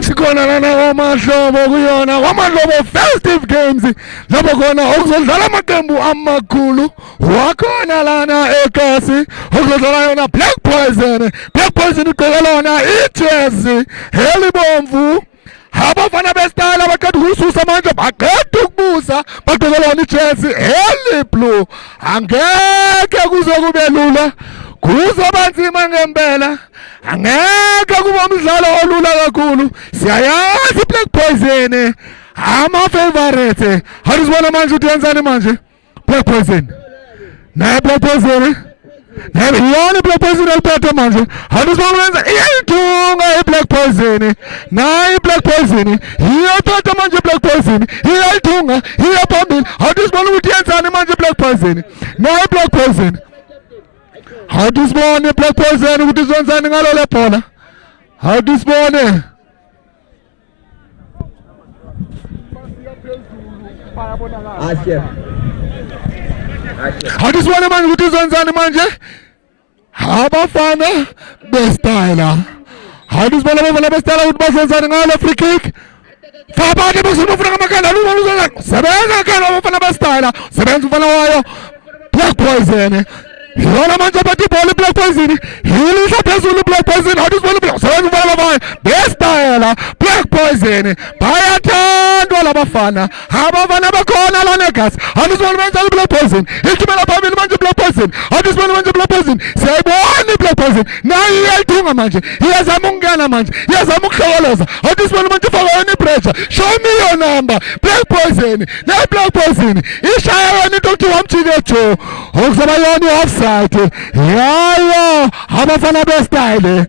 sikhona lana kwamahlobo kuyona kwamahlobo festive games lapho khona okuzodlala amaqembu amakhulu wakhona lana eKasi okuzodlala yona Black Poison igqoke lona ijezi elibomvu abafana bestyle abaqeda ukususa manje baqeda ukubusa bagqoke lona ijezi eliblue angeke kuze kube lula kuzoba nzima ngempela angeke kuba umdlalo olula kakhulu siyayazi Black Poison ama favorites harizibona manje uthi yenzani manje Black Poison naye Black Poison naye yona Black Poison aliphethe manje harizibona wenza iyayithunga iBlack Poison naye Black Poison iyaphethe manje Black Poison iyayithunga iyaphambili harizibona ukuthi yenzani manje Black Poison naye Black Poison how do you spawn the Black Poison with this one standing all over Paula? How do you spawn it? How do you spawn a man with this one standing manje? How about Fana? Best styler. How do you spawn a best styler with Boston standing all over free kick? Fabadi Boston from Makana, Seven can open a best styler, Seven from a Black Poison. Yona manje bathi ball Black Poison hilisa phezulu Black Poison how this ball best style Black Poison bayathandwa labafana abafana bakhona lana eKasi how this ball manje Black Poison ikhimela phambili manje Black Poison how this ball manje Black Poison siyayibona Black Poison nayo iyayithunga manje iyazama ukungena manje iyazama ukuhlokoloza how this ball manje faka yona pressure show me your number Black Poison na Black Poison ishaya yona into ukuthi wamjikejo okuzoba yona offside yeah, abafana bestyle.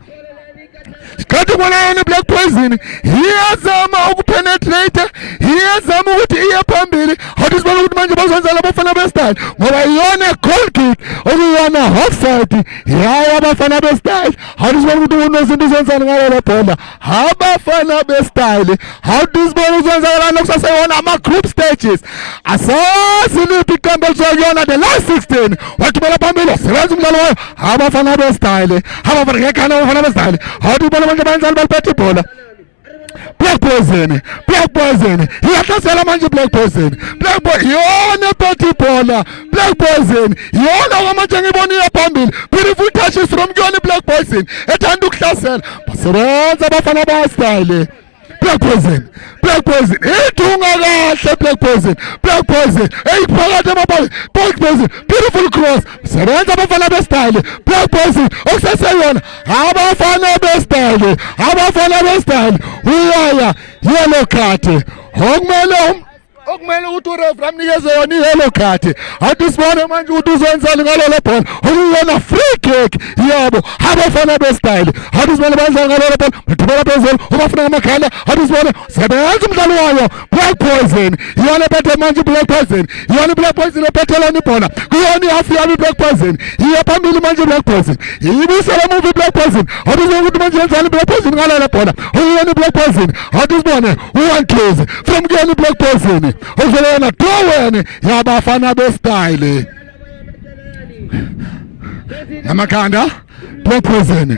Sikhathi kubona yona Black Poison iyazama ukupenetrate iyazama ukuthi iye phambili hathi sibona ukuthi manje bazenzela abafana bestyle ngoba iyona goal kick okuyona offside yeah abafana bestyle hathi sibona ukuthi unozinto zenzani ngalo la bhola abafana bestyle hathi sibona uzenzela nokusaseyona ama group stages asasiliphi iqembu elizokuyona the last 16 wathi bala phambili sebenza umdlalo wayo abafana bestyle abafana ngekhana abafana bestyle hathi manje banzali baliphethe ibhola Black Poison iyahlasela manje Black Poison yona ephethe ibhola Black Poison yona kwamanje ngibona iyaphambili beautiful touches from yona Black Poison ethanda ukuhlasela basebenza abafana ba-style Black Poison ithunga kahle Black Poison eyiphakathi amabhola Black Poison beautiful cross sebenza abafana bestyle Black Poison okuseseyona abafana bestyle uyaya yellow card okumele ukuthi ureferee amnikeze yona i-yellow card athi sibone manje ukuthi uzenzani ngalo le bhola okuyona free kick yabo abafana bestyle athi sibone benzani ngalo le bhola bathubela phezulu ubafuna ngamakhala athi sibone sebenza umdlalo wayo Black Poison yona ephethe manje Black Poison ephethelana ibhola kuyona ihafu yami Black Poison iyaphambili manje Black Poison ibisela emuva Black Poison athi sibone ukuthi manje yenzani Black Poison ngalo le bhola okuyona Black Poison athi sibone u-one close from kuyona Black Poison okuzolona toweni yabafana bestyle namakhanda Black Poison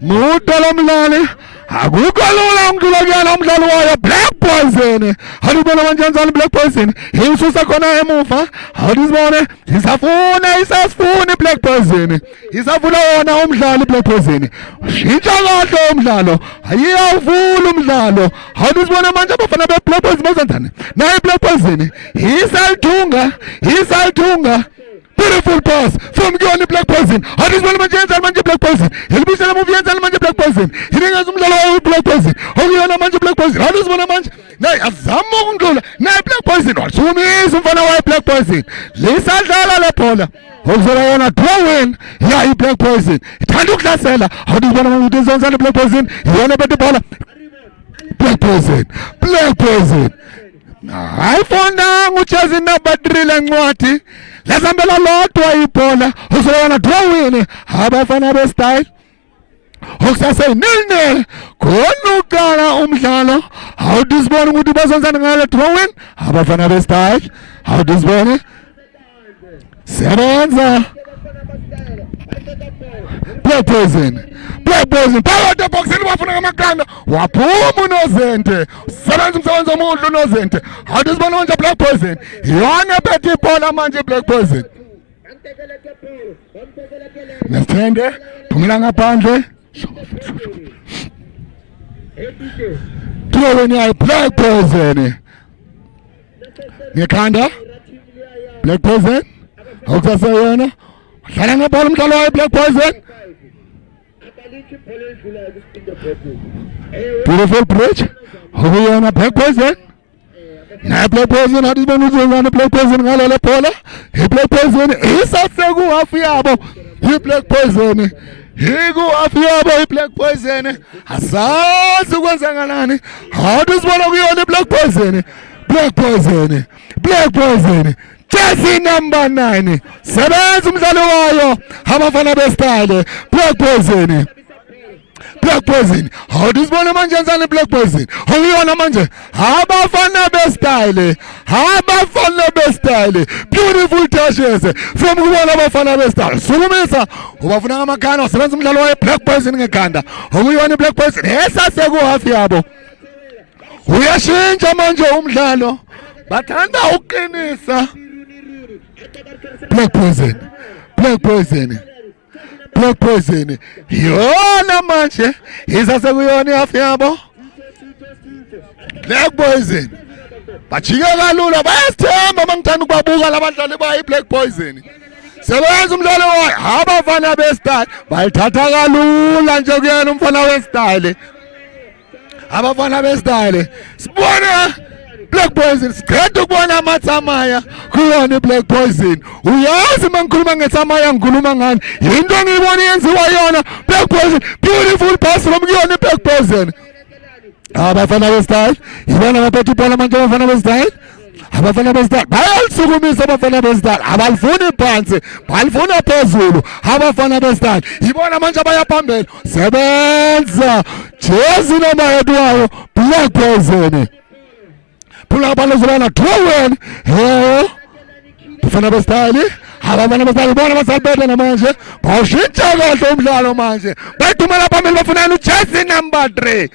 mudala umdlali akukho lula ngidlula kuyona umdlalo wayo Black Poison halibona manje yenzani Black Poison isusa khona emuva halibone isafuna Black Poison isafuna wona umdlali Black Poison shintsha kahle umdlalo ayiyavula umdlalo halibona manje abafana beBlack Poison bazenzani naye Black Poison isayithunga beautiful pass from Yoni Black Poison. How does one manje Black Poison? He'll be selling movie and manje Black Poison. He didn't have Black Poison. How you want manje Black Poison? How does one manje? Nay, Azamu Ngula. Nay, Black Poison. Also, me is from Black Poison. Lisa Dala La Pola. Hozora wana throw-in ya Black Poison. Ithanduk la sela. How does one do this on Black Poison? You wanna bet the ball? Black Poison. Ayifona nguchazi nabadrile ngcwadi lazambela lodwa ibhola uzobona drawing abafana bestyle okusase nil khona uqala umdlalo how disbone ukuthi bazenzani ngale drawing abafana bestyle how disbone sebenza Black Poison. Black Poison. Phakathi eboxini bafuna ngamakanda. Waphuma uNozente. Sebenza umsebenzi omuhle uNozente. Awuthi sibona manje Black Poison. Yona phethe ibhola manje Black Poison. Nesithende. Phumela ngaphandle. Throwing yayo Black Poison. Ngekhanda. Black Poison. Awukusaseyona. Dlala ngebhola umdlalo wayo Black Poison. Beautiful bridge. Okuyona Black Poison. Na Black Poison hadi sibona uzengana Black Poison ngalo le bhola. Black Poison isaseku half yabo. Black Poison. Hiku half yabo Black Poison. Asazi kwenzakalani. Hadi sibona kuyona Black Poison. Black Poison. Black Poison. Jersey number 9. Sebenza umdlalo wayo. Abafana bestyle. Black Poison. Black Poison. How this one manje enzani Black Poison? Uyona manje. Abafana bestyle. Abafana bestyle. Beautiful touches from kubona abafana bestyle. Sukumisa ubafuna ngamakanda usebenza umdlalo wayo Black Poison ngekhanda. Uyona Black Poison esaseku half yabo. Uyashintsha manje umdlalo. Bathanda uqinisa. Black Poison. Black Poison. Black Poison. Yona manje isasekuyona half yabo. Black Poison. Bajika kalula bayasithemba mangithanda ukubabuka labadlali bayi Black Poison. Sebenza umdlalo wayo abafana bestyle bayithatha kalula nje kuyena umfana westyle. Abafana bestyle. Sibona Black Poison siqeda ukubona amathamaya kuyona Black Poison. Uyazi mangikhuluma ngethamaya ngikhuluma ngani? Into ngiyibona yenziwa yona Black Poison. Beautiful pass from kuyona Black Poison. Abafana bestyle. Yibona baphethe ibhola manje abafana bestyle. Abafana bestyle bayasukumisa abafana bestyle. Abalifuni phansi, balifuna phezulu. Abafana bestyle. Yibona manje abayaphambili. Sebenza. Jersey number 8 wayo Black Poison. Pula balozana throw-in. Bafana bestyle. Abafana bestyle bona basalibetha namanje. Bawushintsha kahle umdlalo manje. Bayithumela phambili bafuna uJersey number 3.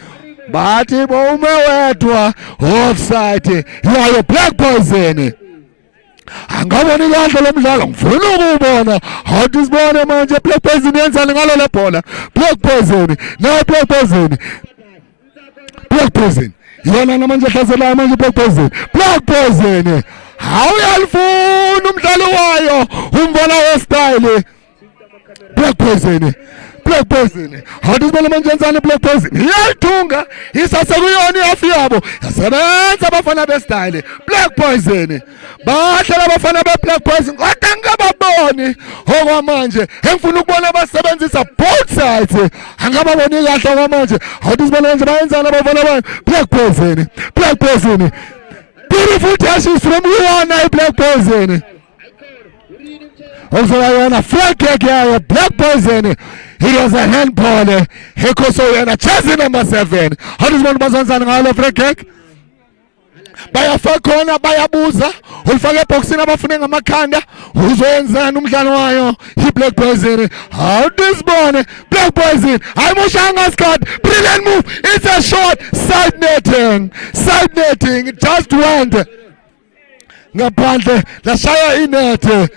Bathi bowume wedwa offside. Yayo Black Poison. Angabona ilandla lomdlalo ngifuna ukubona. Awuthi sibone manje Black Poison yenzani ngalo le bhola. Black Poison. Na Black Poison. Black Poison. Yona namanje hlasela manje Black Poison. Black Poison. Awuyalifuna umdlalo wayo umbona westyle. Black Poison. Black Poison. Awuthi sibone manje yenzani Black Poison. Iyayithunga isasekuyona ihalf yabo. Yasebenza abafana bestyle. Black Poison. Bahlala abafana be Black Poison kodwa ngababoni okwamanje. Engifuna ukubona abasebenzisa both sides. Angababoni kahle okwamanje. Awuthi sibone manje bayenzana abafana bani Black Poison. Black Poison. Beautiful touches from Yona Black Poison. Also Yona front kick yayo Black Poison. It was a handball. Hekoso Yona Jersey number 7. How does one bazanzana ngalo front kick? Bayafaka khona bayabuza ulifake eboxini abafune ngamakhanda uzoyenzana umdlalo wayo iBlack Poison. How this bone Black Poison ayimushanga Scott, brilliant move, it's a shot, side netting it just went ngaphandle lashaya inet.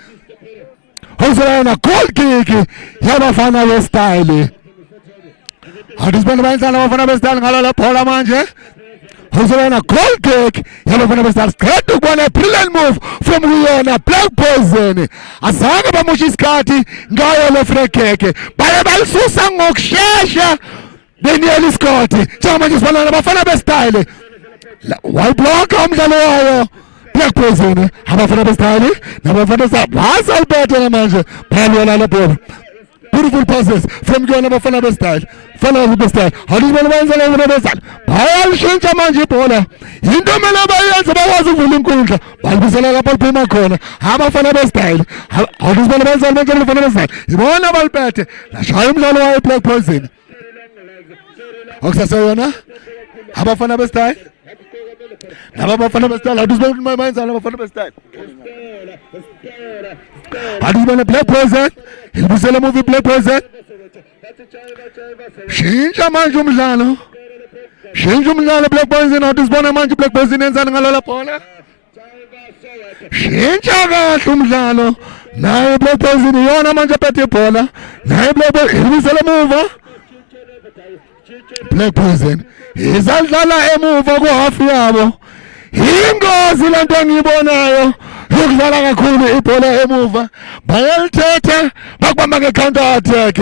Uzona goal kick yabafana bestyle. How this bone bayenzana abafana bestyle ngalo la bhola manje. Uzona goal kick yabafana bestyle. Great ukubona brilliant move from Yona Black Poison. Azange bamusha isikhathi ngayo le free kick. Baye balisusa ngokusheshsha. They nearly scored. Njengamanje sibona abafana bestyle. Why block umdlalo wayo Black Poison. Abafana bestyle nabafana basalibetha namanje bayalwela la ball. Beautiful passes from Yona abafana bestyle. Fana bestyle. Hadi bona bayenza le abafana bestyle. Bayalishintsha manje ibhola. Into mele bayenza bakwazi ukuvula inkundla. Balibisela lapha liphuma khona. Abafana bestyle. Hadi bona bayenza manje abafana bestyle. Ibona balibethe. Lashaya umdlalo wayo Black Poison. Okusaseyona abafana bestyle. Laba bafana bestyle hadisibona mayenzana abafana bestyle hadisibona Black Poison ilibusela movie Black Poison shintsha manje umdlalo Black Poison hadisibona manje Black Poison yenzana ngalola bhola shintsha kahle umdlalo naye Black Poison iyona manje aphethe ibhola naye Black Poison ilibusela emuva Black Poison izadlala emuva ku half yabo ingozi lento engiyibonayo yokudlala kakhulu ibhola emuva bayalithetha bakubamba nge-counter attack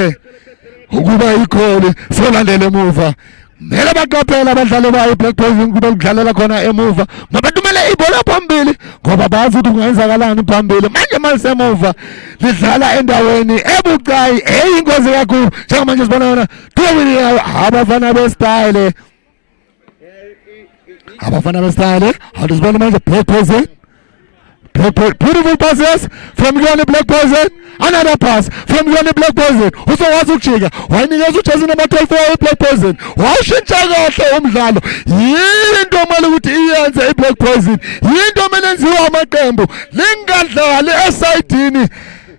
ukuba igoli solandela emuva mele baqaphela abadlali bayo Black Poison kube kudlalela khona emuva mabatumele ibhola phambili ngoba bazi ukuthi kungenzakalani phambili manje malisemuva lidlala endaweni ebucayi eyingozi kakhulu njengamanje sibona yona tuwini yayo abafana bestyle hadisibona manje Black Poison beautiful passes from Yoni Black Poison. Another pass from Yoni Black Poison. Uso wazi ukujika wayinikeza ujazi number 12 Black Poison. Washintsha kahle umdlalo. Yinto omele ukuthi iyenze iBlack Poison. Yinto omele enziwa amaqembu. Lingadlali esidini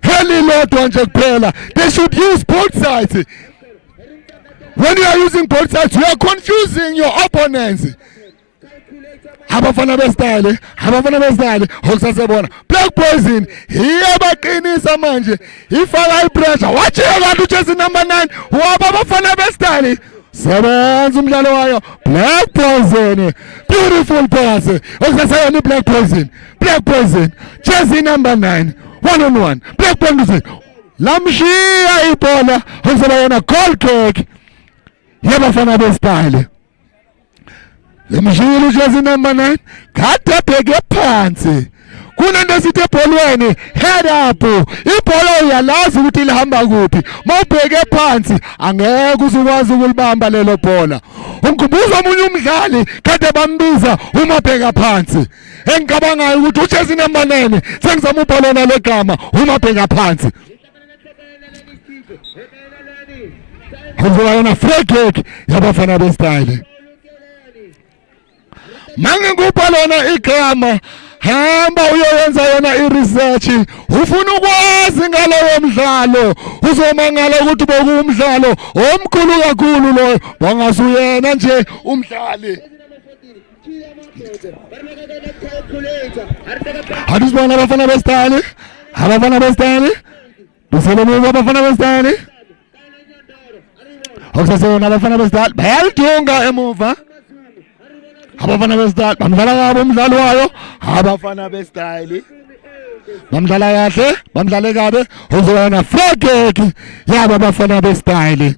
helilodwa nje kuphela. They should use both sides. When you are using both sides, you are confusing your opponents. Abafana bestyle okusasebona Black Poison iyabaqinisa manje ifaka ipressure wathiya kanti uJersey number 9 wabafana bestyle sebenza umdlalo wayo Black Poison beautiful pass okusaseyona Black Poison Jersey number 9 one on one Black Poison lamshiya ibhola okuseba yona goal kick yabafana bestyle lemshilo Jersey number 9 kade bheke phansi kunento sithi ebholweni head up ibhola uyalazi ukuthi lihamba kuphi mawubheke phansi angeke uzukwazi ukulibamba lelo bhola ungikubuza omunye umdlali kade bambiza uma bheka phansi engicabangayo ukuthi uJersey number 9 sengizama ubhola nalegama uma bheka phansi kuzona free kick yabafana bestyle Mange ngubhalona igama hamba uyoyenza yona iresearch ufuna ukwazi ngalowo mdlalo uzomangala ukuthi bokumdlalo omkhulu kakhulu loyo bangasuyena nje umdlali hadisibona abafana bestyle buselemu abafana bestyle okusasona abafana bestyle bayalidunga emuva abafana bestyle bamdlala kabo umdlalo wayo abafana bestyle bamdlala kahle bamdlale kabe uzona free kick yaba abafana bestyle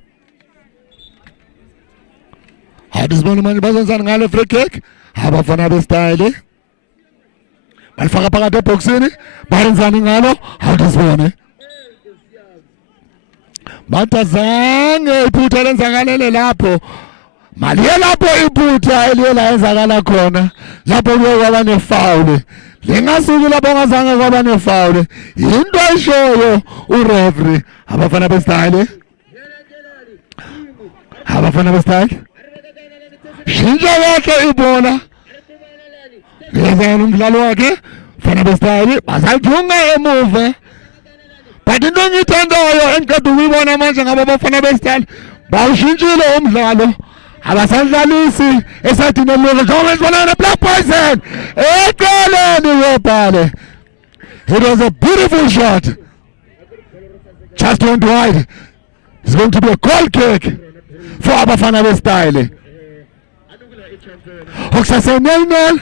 hadisibona manje bazenzana ngale free kick abafana bestyle balifaka phakathi eboxini barenzani ngalo hadisibona batazange iphutha lenzakalele lapho maliye lapho iphutha eliyela yenzakala khona lapho kuyoba nefoul lengasuki lapho ngazange kwaba nefoul into ayishoyo ureferee abafana bestyle shintsha kahle ibona ngezana umdlalo wakhe fana bestyle bazalidunga emuva but into engithandayo engiqeda ukuyibona manje ngaba bafana bestyle bawushintshile umdlalo abasadlalisi esadini elilodwa njengoba sibona Black Poison eceleni yobhale. It was a beautiful shot, just went wide. It's going to be a goal kick for abafana bestyle. Okusase 0-0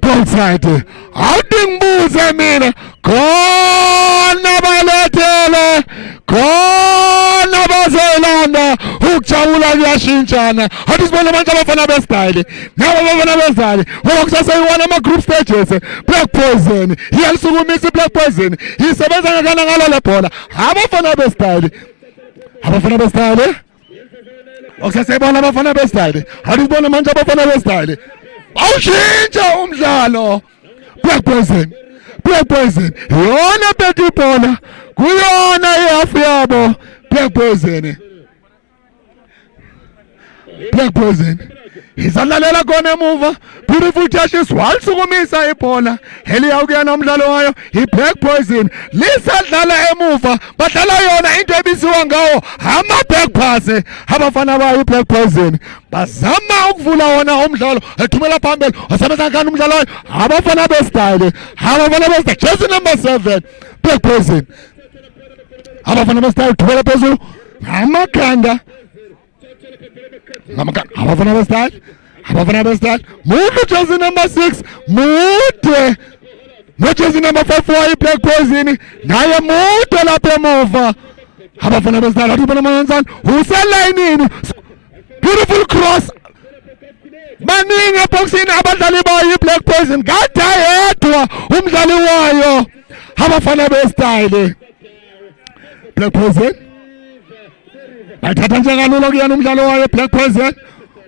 both side awudingibuze mina khona balethele khona bazelanda ukujabula kuyashintshana hadisibona manje abafana bestyle nabo abafana bestyle okusase iwana ama group stages Black Poison iyalisukumisa Black Poison isebenza ngakana ngalo lebhola abafana bestyle okusase bona abafana bestyle hadisibona manje abafana bestyle awushintsha umdlalo Black Poison yona bethu ibhola kuyona ihalf yabo Black Poison Black Poison izalalela khona emuva. Beautiful touches walisukumisa ibhola eliyawukuyena umdlalo wayo iBlack Poison lisadlala emuva badlala yona into ebisiwa ngawo ama-back pass. Abafana bayo iBlack Poison bazama ukuvula wona umdlalo ethumela phambili wasebenza kanjani umdlalo wayo abafana bestyle jersey number 7 Black Poison abafana bestyle thumela phezulu amakhanda abafana bestyle mude jersey number 6 mude no jersey number 5 wa iBlack Poison naye mude lapha emuva abafana bestyle athubona manzana uselayinini. Beautiful cross baningi eboxini abadlali bayo iBlack Poison kade yedwa umdlali wayo abafana bestyle Black Poison bayithatha njengalula kuyena umdlalo wayo Black Poison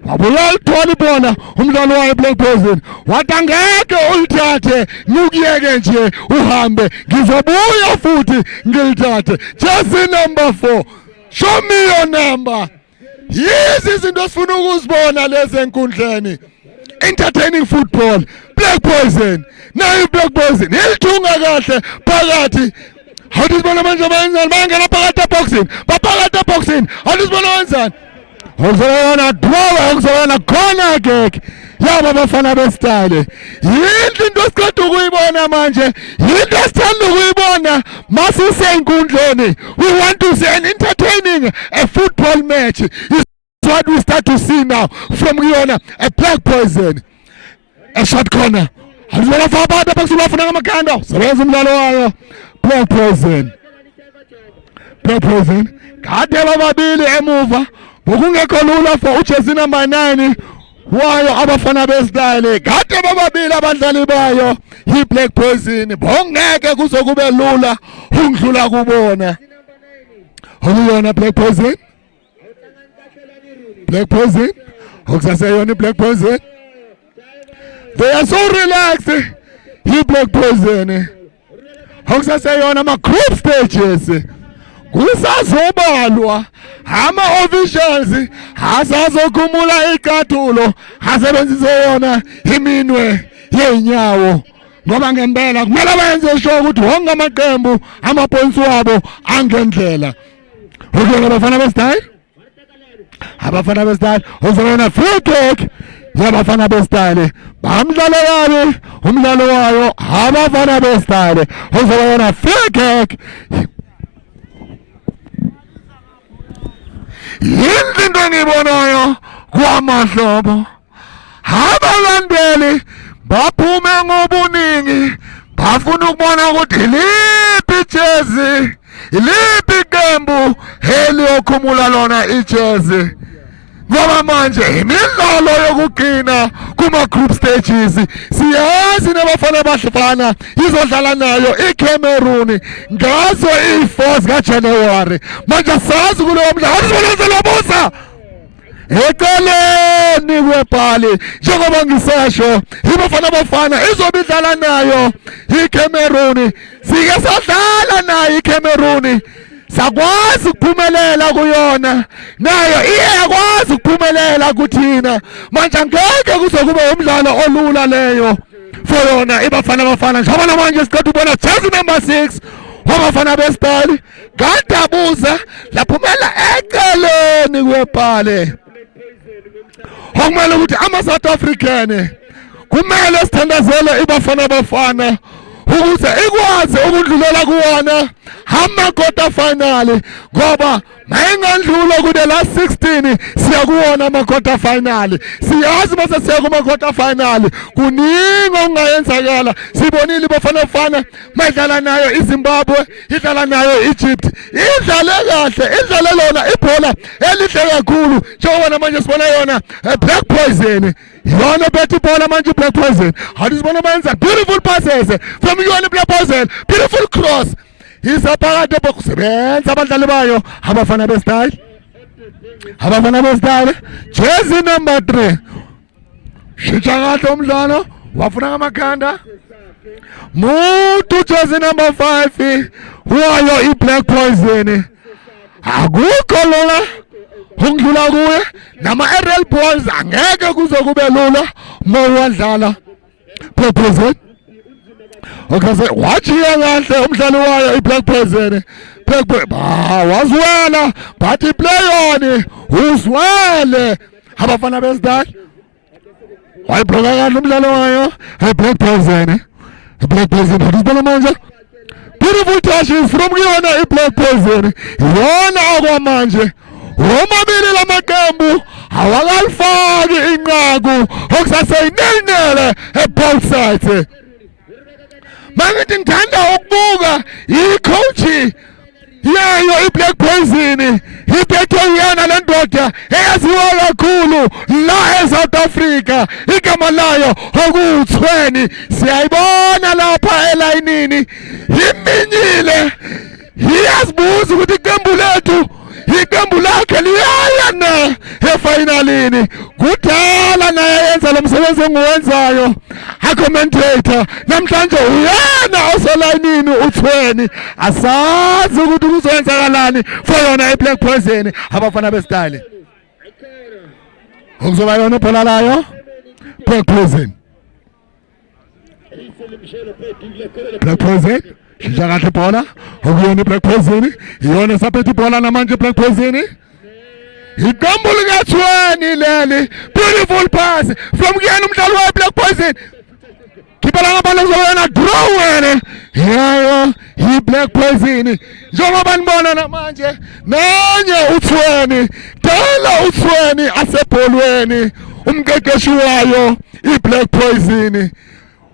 wabuya lithola ibona umdlalo wayo Black Poison wathi angeke ulithathe ngikuyeke nje uhambe ngizobuya futhi ngilithathe jersey number 4 show me your number. Yizi izinto sifuna ukuzibona lezi enkundleni entertaining football. Black Poison nayo Black Poison ilithunga kahle phakathi. Awuzibona manje bayenzani bayangena phakathi eboxini baphakathi eboxini awuzibona wenzani uzobona draw uzobona corner kick yabo abafana bestyle. Yinto into esiqeda ukuyibona manje yinto esithanda ukuyibona masisey'nkundleni. We want to see an entertaining a football match. It's what we start to see now from Yona a Black Poison a short corner awuzibona fabada eboxini bafuna ngamakhanda sebenza umdlalo wayo Black Poison kade bababili emuva ngokungekho lula for ujersey number 9 wayo abafana bestyle kade bababili abadlali bayo iBlack Poison bongeke kuzokube lula ungidlula kubona okuyona Black Poison okusaseyona iBlack Poison they are so relaxed iBlack Poison okusaseyona ama-group stages kusazobalwa ama-officials asazokhumula icathulo asebenzise yona iminwe yey'nyawo ngoba ngempela kumele benze sure ukuthi wonke amaqembu amapoints wabo angendlela. Ukuyona abafana bestyle uzobona free kick yabafana bestyle bamdlalo yabi umdlalo wayo abafana bestyle uzobona free kick. Yinto engiyibonayo kwamahlobo abalandeli baphume ngobuningi bafuna ukubona ukuthi iliphi ijezi iliphi iqembu eliyokhumula lona ijezi ngoba manje imidlalo yokugcina kuma-group stages siyazi nabafana abafana izodlala nayo iCameroon ngazo i-4 zikaJanuwari manje sazi kulowo mdlalo awuzibonezelabusa eceleni kwebhali njengoba ngisesho ibafana abafana izobidlala nayo iCameroon sike sadlala nayo iCameroon sakwazi ukuphumelela kuyona nayo iyakwazi ukuphumelela kuthina manje angeke kuzokuba umdlalo olula leyo for yona ibafana abafana njengoba namanje siqeda ubona jersey number 6 wabafana bestyle kadabuza laphumela eceleni kwebhale okumele ukuthi ama-South African kumele sithandazele ibafana abafana ukuze ikwazi ukudlulela kuwona ama-quarter final ngoba mayingandlula kude la 16 siyakuwona ama-quarter final siyazi mase siya kuma-quarter final kuningi okungayenzakala sibonile ibafana abafana mayidlala nayo iZimbabwe idlala nayo Egypt idlale kahle idlale lona ibhola elihle kakhulu njengoba namanje sibona yona Black Poison yona bethi ibhola manje Black Poison awuzibona bayenza beautiful passes from yona Black Poison beautiful cross isaphakathi bokusebenza abadlali bayo abafana bestyle jersey number 3 shisha kahle umdlalo wafuna ngamakhanda mutu jersey number 5 wayo iBlack Poison akukho lona ungidlula kuye nama-aerial balls angeke kuze kube lula uma uwadlala Black Poison. Okay, wajiya kahle umdlalo wayo iBlack Poison. Black Poison wazwela but iplay on uzwele abafana besidali wayibloka kahle umdlalo wayo iBlack Poison. Black Poison udibona manje beautiful touches from kuyona iBlack Poison yona okwamanje omabili lamaqembu awakalifaki inqaku okusaseyinene both sides. Mangithi ngithanda ukubuka icoach yayo iBlack Poison iphethwe uyena le ndoda eyaziwa kakhulu la eSouth Africa igama layo okuthweni siyayibona lapha elayinini iminyile iyazibuza ukuthi iqembu lethu iqembu lakhe liyaya na efinalini kudala naye yenza lo msebenzi engiwenzayo commentator namhlanje uyena oselayinini uthweni asazi ukuthi kuzoyenzakalani for yona iBlack Poison abafana bestyle ukuzoba yona ibhola layo Black Poison shintsha kahle ibhola okuyona iBlack Poison iyona saphethe ibhola namanje iBlack Poison iqembu likathweni leli beautiful pass from kuyena umdlalo weBlack Poison kibala ngabalo zoyena draw wena yayo iBlack Poison njengoba nibona namanje nanye uthweni dala uthweni asebholweni umqeqeshi wayo iBlack Poison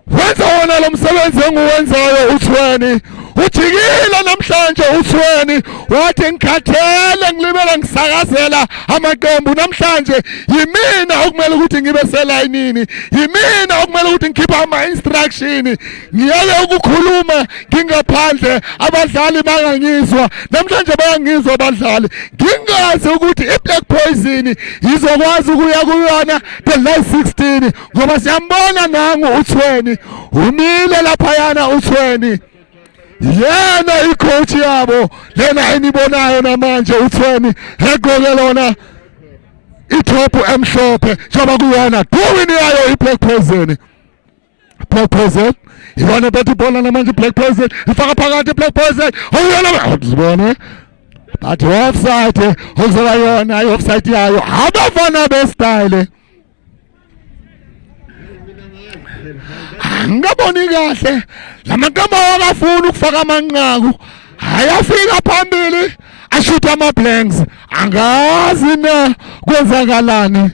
wenza wona lo msebenzi engiwenzayo uthweni ujikile namhlanje uthweni wathi ngikhathele ngilibele ngisakazela amaqembu namhlanje yimina okumele ukuthi ngibe selayinini yimina okumele ukuthi ngikhipha ama-instruction ngiyeke ukukhuluma ngingaphandle abadlali bangangizwa namhlanje bayangizwa abadlali ngingazi ukuthi iBlack Poison izokwazi ukuya kuyona the last 16 ngoba siyambona nangu uthweni umile laphayana uthweni yena icoach yabo lena enibonayo namanje uthweni egqoke lona itop emhlophe njengoba kuyona duwini yayo iBlack Poison. Black Poison ibona bethi ibhola namanje iBlack Poison ifaka phakathi iBlack Poison oyona uzibone but offside uzoba yona i-offside yayo abafana bestyle ngaboni kahle lamaqembu awakafuni ukufaka amanqaku ayafika phambili ashutha ama-blanks angazi na kwenzakalani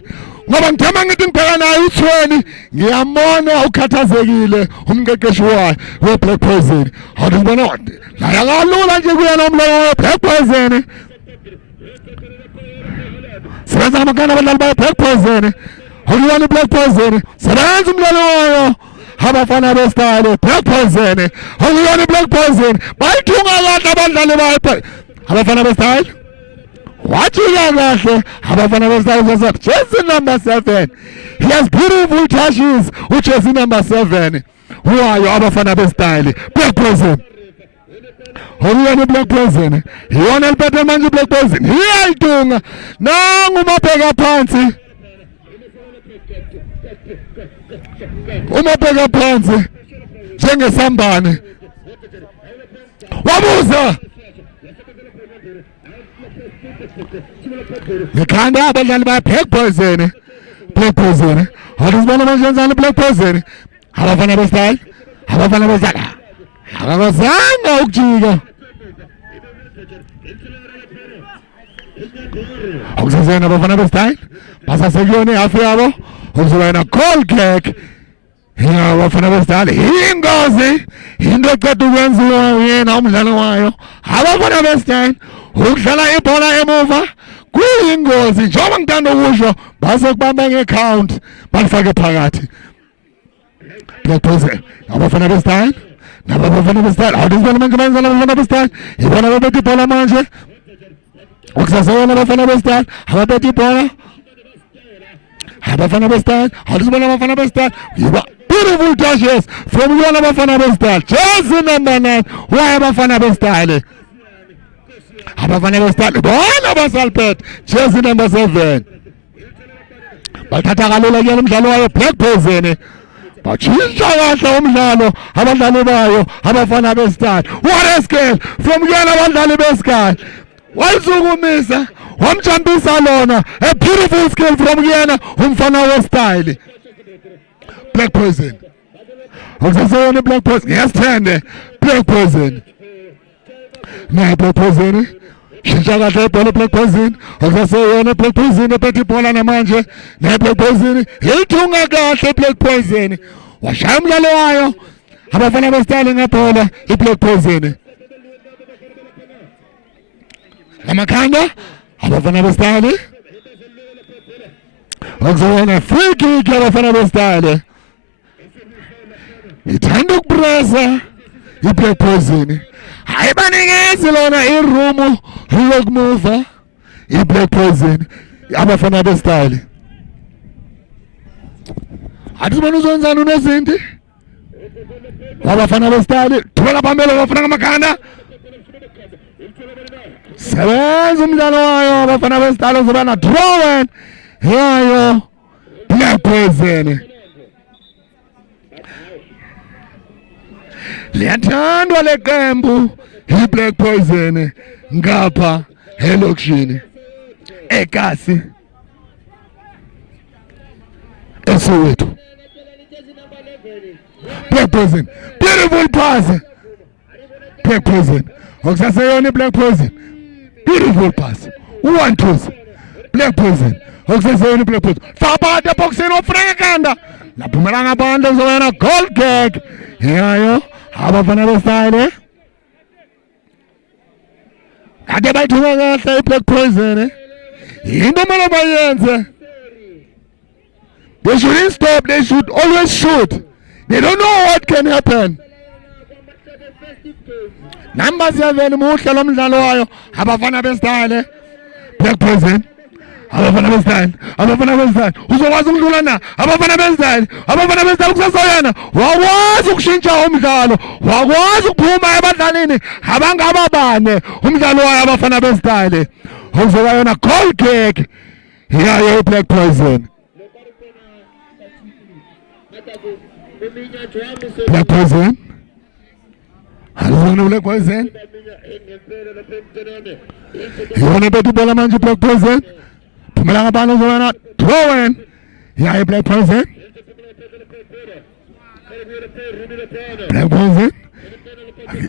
ngoba ngithema ngithi ngibheka naye uthweni ngiyambona ukhathazekile umqeqeshi wayo weBlack Poison awubona la yakalula nje kuyena umlomo weBlack Poison sebenza amagana abadlali bayeBlack Poison awubona iBlack Poison sebenza umdlalo wayo abafana bestyle Black Poison awuyona iBlack Poison bayithunga kahle abadlali bayo abafana bestyle wajika kahle abafana bestyle jersey number 7 he has beautiful touches jersey number 7 wayo abafana bestyle Black Poison awuyona iBlack Poison iyona liphethe manje iBlack Poison iyayitunga nangu mabheka phansi umabheka phansi njengesambane wabuza ngikhanda abadlali baBlack Poison awuzibona manje njani iBlack Poison abafana bestyle akakazanga ukujika awuzazena abafana bestyle basasekuyona ihafu yabo uzoba yena goal kick abafana bestyle ingozi into eqeda ukwenziwa yena umdlalo wayo abafana bestyle ukudlala ibhola emuva kuyingozi njengoba ngithanda ukusho base kubamba nge-count balifake phakathi Black Poison abafana bestyle nabafana bestyle awuzibona manje benza abafana bestyle ibona babethe ibhola manje ukusaseyona abafana bestyle ababethe ibhola abafana bestyle awuzibona abafana bestyle beautiful touches from yona abafana bestyle jersey number 9 why abafana bestyle abafana besitali bona basalpet jersey number 7 bathatha kalula ke umdlalo wayo Black Poison batshintsha kahle umdlalo abadlali bayo abafana besitali. What a skill from kuyena abadlali besikali wayisukumisa wamjambisa lona. A beautiful skill from kuyena umfana westyle Black Poison. Ukusaseyona Black Poison yesithende Black Poison na Black Poison shintsha kahle ibhola Black Poison. Ukusaseyona Black Poison ephethe ibhola namanje na Black Poison yithunga kahle Black Poison washaya umdlalo wayo abafana besitali ngebhola iBlack Poison ngamakhanda abafana besitali. Ukusaseyona free kick abafana besitali ithanda ukupressa iBlack Poison ayibanikezi lona iroom lokumuva iBlack Poison abafana besitali. Athi bona uzonzana unezinti abafana besitali thola phambili abafana ngamakhanda sebenza umdlalo wayo abafana besitali uzoba na draw yayo Black Poison. Liyathandwa leqembu iBlack Poison ngapha elokishini eKasi eSoweto. Black Poison beautiful pass Black Poison ukusaseyona iBlack Poison beautiful pass 1-2 Black Poison ukusaseyona iBlack Poison fabade boxini ofranga kanda laphumela ngabanda uzowena goal kick yayo abafana besitali ade bayithuka kahle iBlack Poison into manje bayenze. They shouldn't stop, they should always shoot. They don't know what can happen. Number 7 muhle lo mdlalo wayo abafana besitali Black Poison abafana besitali uzokwazi ukudlula na abafana besitali kusasoyena wakwazi ukushintsha umdlalo wakwazi ukuphuma ebadlalini abangababane umdlalo wayo abafana besitali uzoba yona goal kick yayo iBlack Poison. Black Poison Black Poison yona bethi bola manje Black Poison phumela ngabani uzobana throw yayo Black Poison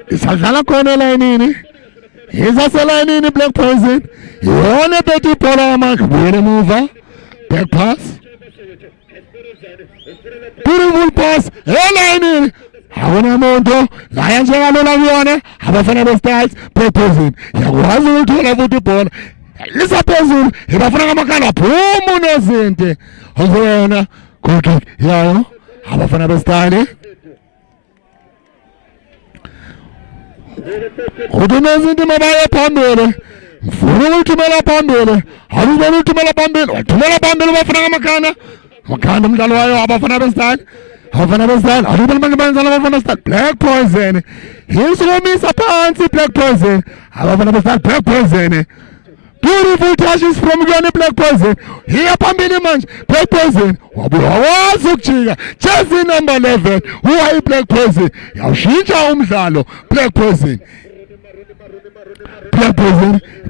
isadlala khona elayinini izaselayinini Black Poison yona bethi bola manje buyele emuva back pass beautiful pass elayinini awona muntu la yanjengalola kuyona abafana besitali Black Poison yakwazi ukuthola futhi ibhola lisa phezulu ibafuna ngamakhala phuma unezinti uzowena goal kick yayo abafana besitali unezinti mabaye phambili ngifuna ukuthumela phambili awuzibona ukuthumela phambili wathumela phambili bafuna ngamakhanda makhanda umdlalo wayo abafana besitali awubona manje benzana abafana besitali Black Poison yisomisa phansi Black Poison abafana besitali Black Poison beautiful touches from kuyona Black Poison hiya phambili manje Black Poison wawazi ukujika jersey number 11 uwa iBlack Poison yawushintsha umdlalo Black Poison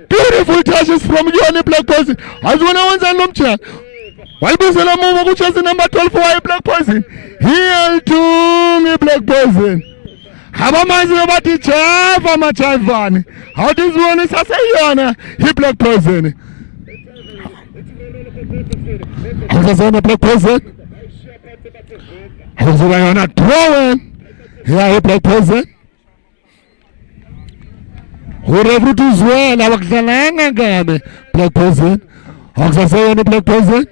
beautiful touches from kuyona Black Poison azibona wenzani lo mjana walibuzela muva ku jersey number 12 uwa iBlack Poison hiya to Black Poison abamazi bathi java amajavani awudizibona saseyona iBlack Poison awuzona Black Poison awuzoba yona throw ya iBlack Poison urevutuzwela abakudlalanga ngabe Black Poison awuzaseyona iBlack Poison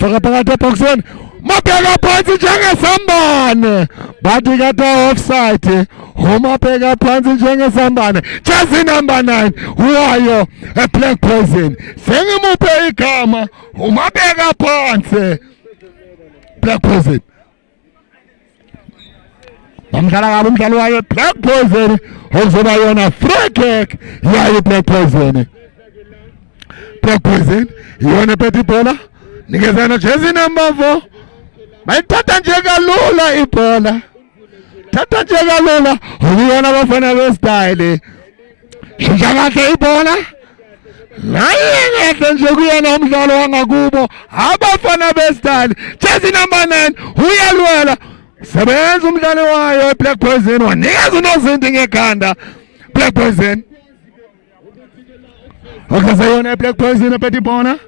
faka phakathi eboxini mabheka phansi njengesambane bathi kade offside umabheka phansi njengesambane jersey number 9 wayo eBlack Poison sengimuphe igama umabheka phansi Black Poison bamdlala kabi umdlalo wayo Black Poison okuzoba yona free kick yayo Black Poison. Black Poison yona phethe ibhola nikezana jersey number 4 bayithatha nje kalula ibhola thatha nje kalula uyona abafana bestyle shintsha kahle ibhola naye kahle nje kuyena umdlalo wangakubo abafana bestyle jersey number 9 uyalwela sebenza umdlalo wayo Black Poison wanikeza unozinti ngekhanda Black Poison okasayona Black Poison phethe ibhola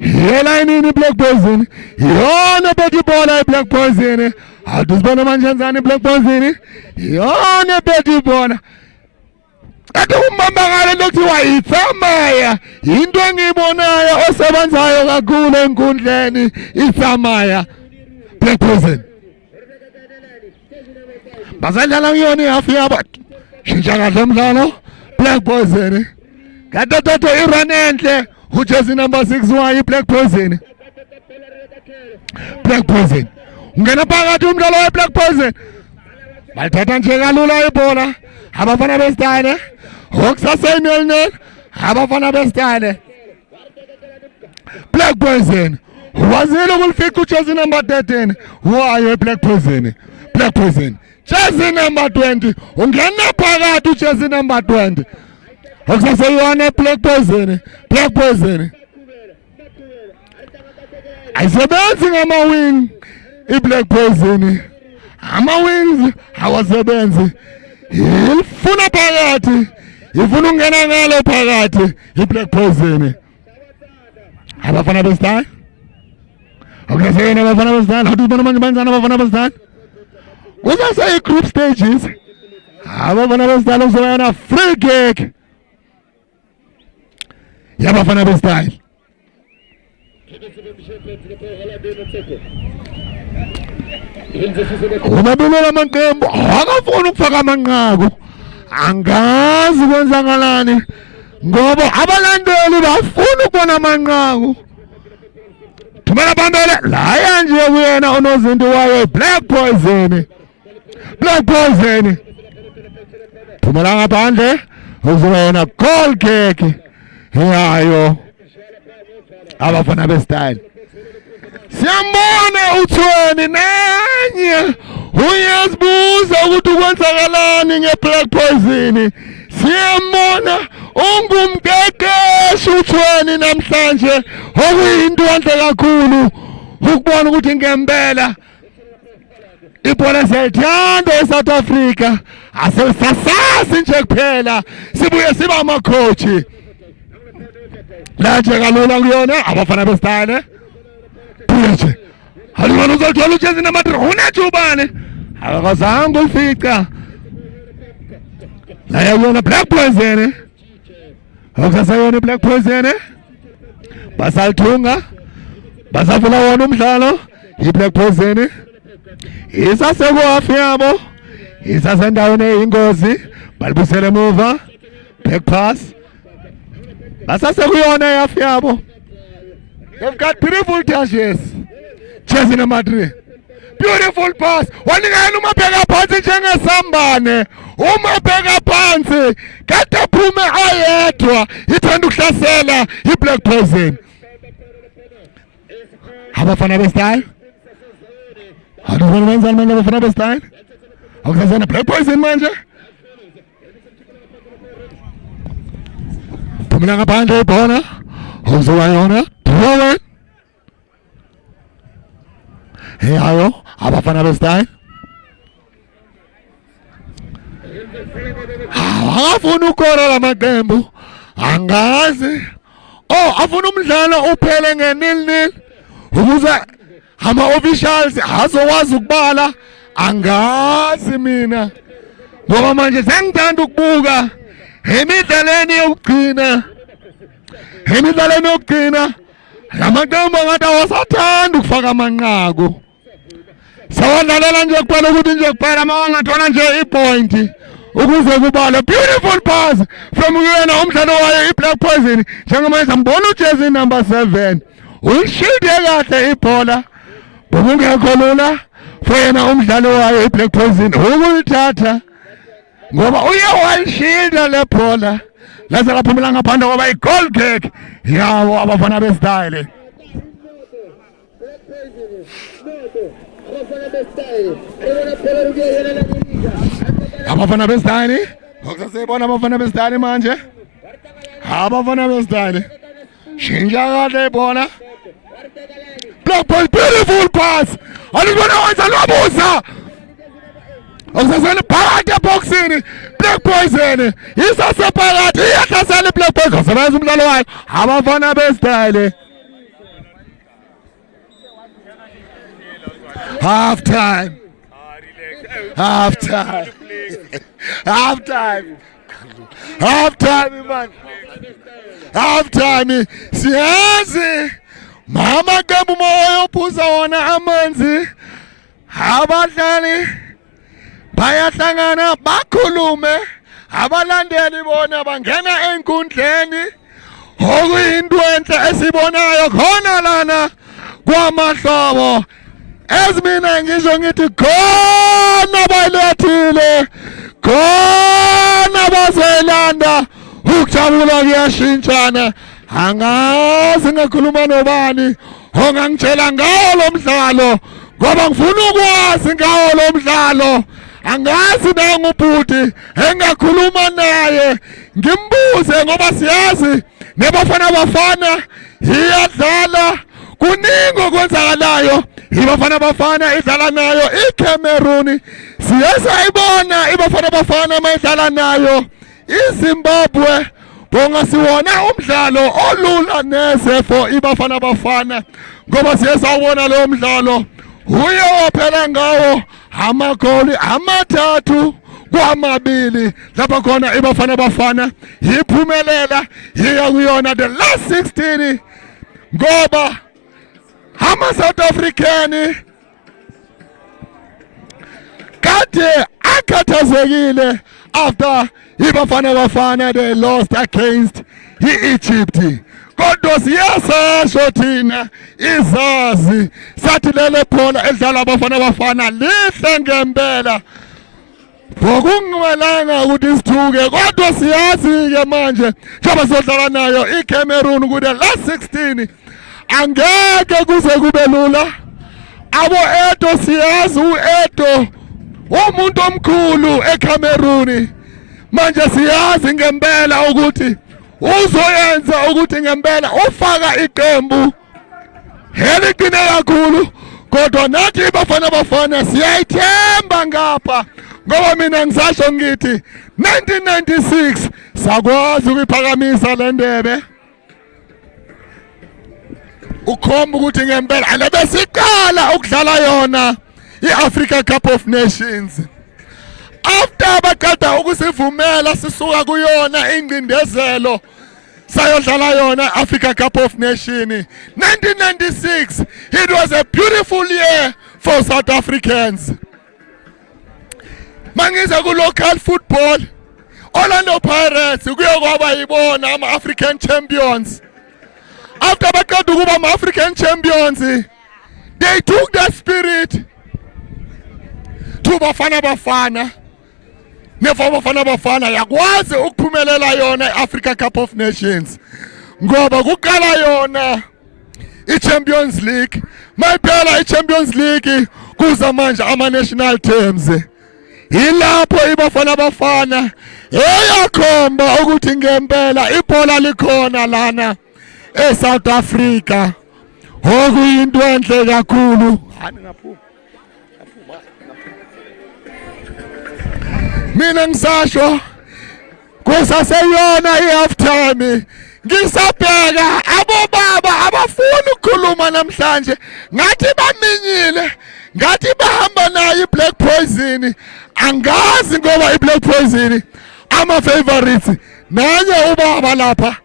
yela nini Black Poison yona phethe ibhola Black Poison awuzibona manje kanjani Black Poison yona phethe ibhola ade umbambakala lokuthiwa ithamaya into engiyibonayo osebenzayo kakhulu enkundleni ithamaya Black Poison bazadlala kuyona ihafu yabo shintsha kahle umdlalo Black Poison kade toto irun enhle ujersey number 6 wayi Black Poison. Black Poison ungena phakathi umdlalo we Black Poison bayithatha nje kalula ibhola abafana bestyle okusaseyinelnel abafana bestyle Black Poison wazile ukulifika ujersey number 13 wayo Black Poison. Black Poison jersey number 20 ungena phakathi ujersey number 20 okusaseyona Black Poison. Black Poison ayisebenzi ngama-wing i-Black Poison ama-wings awasebenzi ifuna phakathi ifuna ungena ngalo phakathi i-Black Poison abafana bestyle okusaseyona abafana bestyle awuzibona manje banjani abafana bestyle kusaseyi-group stages abafana bestyle okuzoba yona free kick yabafana bestyle umabulala amaqembu akafuni ukufaka amanqaku angazi kwenzakalani ngoba abalandeli bafuna ukubona amanqaku thumela phambili laya nje kuyena unozinti wayo Black Poison. Black Poison thumela ngaphandle uzoba yona goal kick yayo abafana bestyle. Siyambona uthweni nanye uyazibuza ukuthi kwenzakalani ngeBlack Poison. Siyambona ungumqeqeshi uthweni namhlanje okuyinto enhle kakhulu ukubona ukuthi ngempela ibhola siyayithanda eSouth Africa asesasazi nje kuphela sibuye siba amakhochi la nje kalula kuyona abafana bestyle nje halibona uzothola ujersey number 3 unejubane akazange ufica la yona Black Poison okusasayona Black Poison basalthunga basavula wona umdlalo iBlack Poison isasekwafi yabo isasendaweni eyingozi balibusele emuva back pass basasekuyona yafi yabo. They've got beautiful touches. Jersey number 3. Beautiful pass. Waningani umabheka phansi njengesambane. Umabheka phansi. Kade phume ayedwa. Ithanda ukuhlasela iBlack Poison. Abafana bestyle. Abafana benzani manje abafana bestyle. Okusasena Black Poison manje. Phumela ngaphandle ibhola. Uzobayona. Throw. Hey ayo abafana bestyle. Afuna ukora lamaqembu angazi afuna umdlalo uphele nge-0-0 ukuze ama-officials azokwazi ukubala angazi mina ngoba manje sengithanda ukubuka emidlalweni yokugcina lamaqembu ngathi awasathanda ukufaka amanqaku sawadlalela nje kuphela ukuthi nje kuphela mawangathola nje ipoint ukuze kubala. Beautiful pass from yena umdlalo wayo iBlack Poison njengoba sambona ujersey number 7 uyishide kahle ibhola bokungekho lula for yena umdlalo wayo iBlack Poison ukuyithatha ngoba uye walishinda lebhola lase laphumela ngaphandle ngoba igoal kick yawo abafana bestyle. Abafana bestyle okusasebona abafana bestyle manje abafana bestyle shinja kahle ibona. Black Boys, beautiful pass. Alibona wenza lobusa. Okusasele phakathi eboxini. Black Poison isasephakathi iyahlasela iBlack Boys ngosebenza umdlalo wayo abafana bestyle. Half time. Half time. Half time. Half time man. Half time. Siyazi mama qembu moyo phuza wona amanzi abadlali bayahlangana bakhulume abalandeli bona bangena enkundleni okuyinto enhle esibonayo khona lana kwamahlobo ezimina ngisho ngithi khona balethile khona bazelanda ukujabula kuyashintshana. Angazi ngakhuluma nobani ongangitshela ngawo lo mdlalo ngoba ngifuna ukwazi ngawo lo mdlalo. Angazi nangubhuti engakhuluma naye ngimbuze ngoba siyazi nebafana bafana iyadlala kuningi okwenzakalayo. Ibafana bafana idlala nayo iCameroon siyasayibona ibafana bafana mayidlala nayo iZimbabwe. Bongasiwona umdlalo olula neze for ibafana bafana ngoba siyasawubona lo mdlalo uye waphela ngawo amagoli amathathu kwamabili lapha khona ibafana bafana iphumelela iya kuyona the last 16 ngoba ama South African kade akhathazekile after ibafana bafana they lost against Egypt. Kodwa siyasasho thina izazi sathi lele phola edlala abafana bafana lihle ngempela bokungimelanga ukuthi sithuke kodwa siyazi ke manje njengoba sodlala nayo iCameroon ku the last 16 angeke kuze kube lula. Abo Edo siyazi uEdo umuntu omkhulu eCameroon manje siyazi ngempela ukuthi uzoyenza ukuthi ngempela ufaka iqembu eliqine kakhulu kodwa nathi ibafana bafana siyayithemba ngapha ngoba mina ngisasho ngithi 1996 sakwazi ukuphakamisa le ndebe ukhomba ukuthi ngempela alabe siqala ukudlala yona iAfrica Cup of Nations. After baqeda ukusivumela sisuka kuyona ingcindezelo sayodlala yona Africa Cup of Nations 1996 it was a beautiful year for South Africans. Mangiza ku local football Orlando Pirates kuyokwaba yibona ama African champions. After baqeda ukuba ama African champions they took that spirit to Bafana Bafana. Bafana Bafana yakwazi ukuphumelela yona iAfrica Cup of Nations ngoba kuqala yona iChampions League mayiphela iChampions League kuza manje ama national teams ilapho ibafana bafana eyakhomba ukuthi ngempela ibhola likhona lana eSouth Africa okuyinto enhle kakhulu. Mina ngisasho kusaseyona ihalf time ngisabheka abobaba abafuna ukukhuluma namhlanje ngathi baminyile ngathi bahamba nayo iBlack Poison angazi ngoba iBlack Poison ama favorites nanye ubaba lapha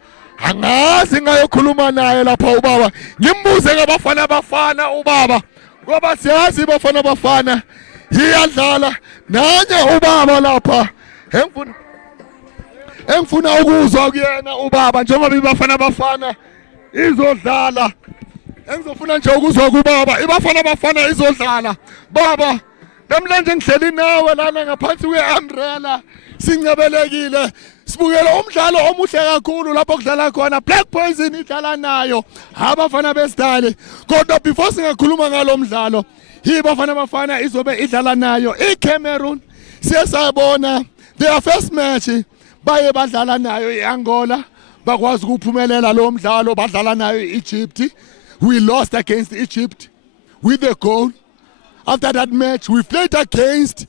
angazi ngayokhuluma naye lapha ubaba ngimbuze ngabafana bafana ubaba ngoba siyazi bafana bafana iyadlala nanye ubaba lapha engifuna ukuzwa kuyena ubaba njengoba ibafana bafana izodlala engizofuna nje ukuzwa kubaba ibafana bafana izodlala baba namhlanje ngihleli nawe lana ngaphansi kwe-umbrella sincebelekile sibukela umdlalo omuhle kakhulu lapho kudlala khona Black Poison idlala nayo abafana besidale kodwa before singakhuluma ngalo mdlalo ibafana bafana izobe idlala nayo iCameroon siyasabona their first match baye badlala nayo iAngola bakwazi ukuphumelela lo mdlalo badlala nayo iEgypt. We lost against Egypt with a goal. After that match, we played against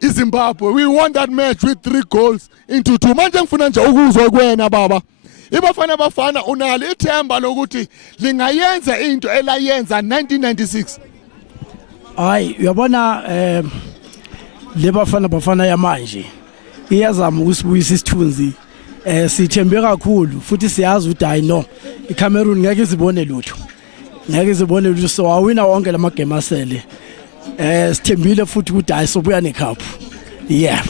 Zimbabwe. We won that match with 3 goals into 2. Manje ngifuna nje ukuzwa kuwena baba. Ibafana bafana unalo ithemba lokuthi lingayenza into elayenza 1996. Hayi uyabona le bafana yamanje iyazama ukusibuyisa isithunzi sithembe kakhulu futhi siyazi ukuthi hayi no iCameroon ngeke izibone lutho. Ngeke izibone lutho so awina wonke lamagame asele. Sithembile futhi ukuthi hayi sobuya necup. Yeah.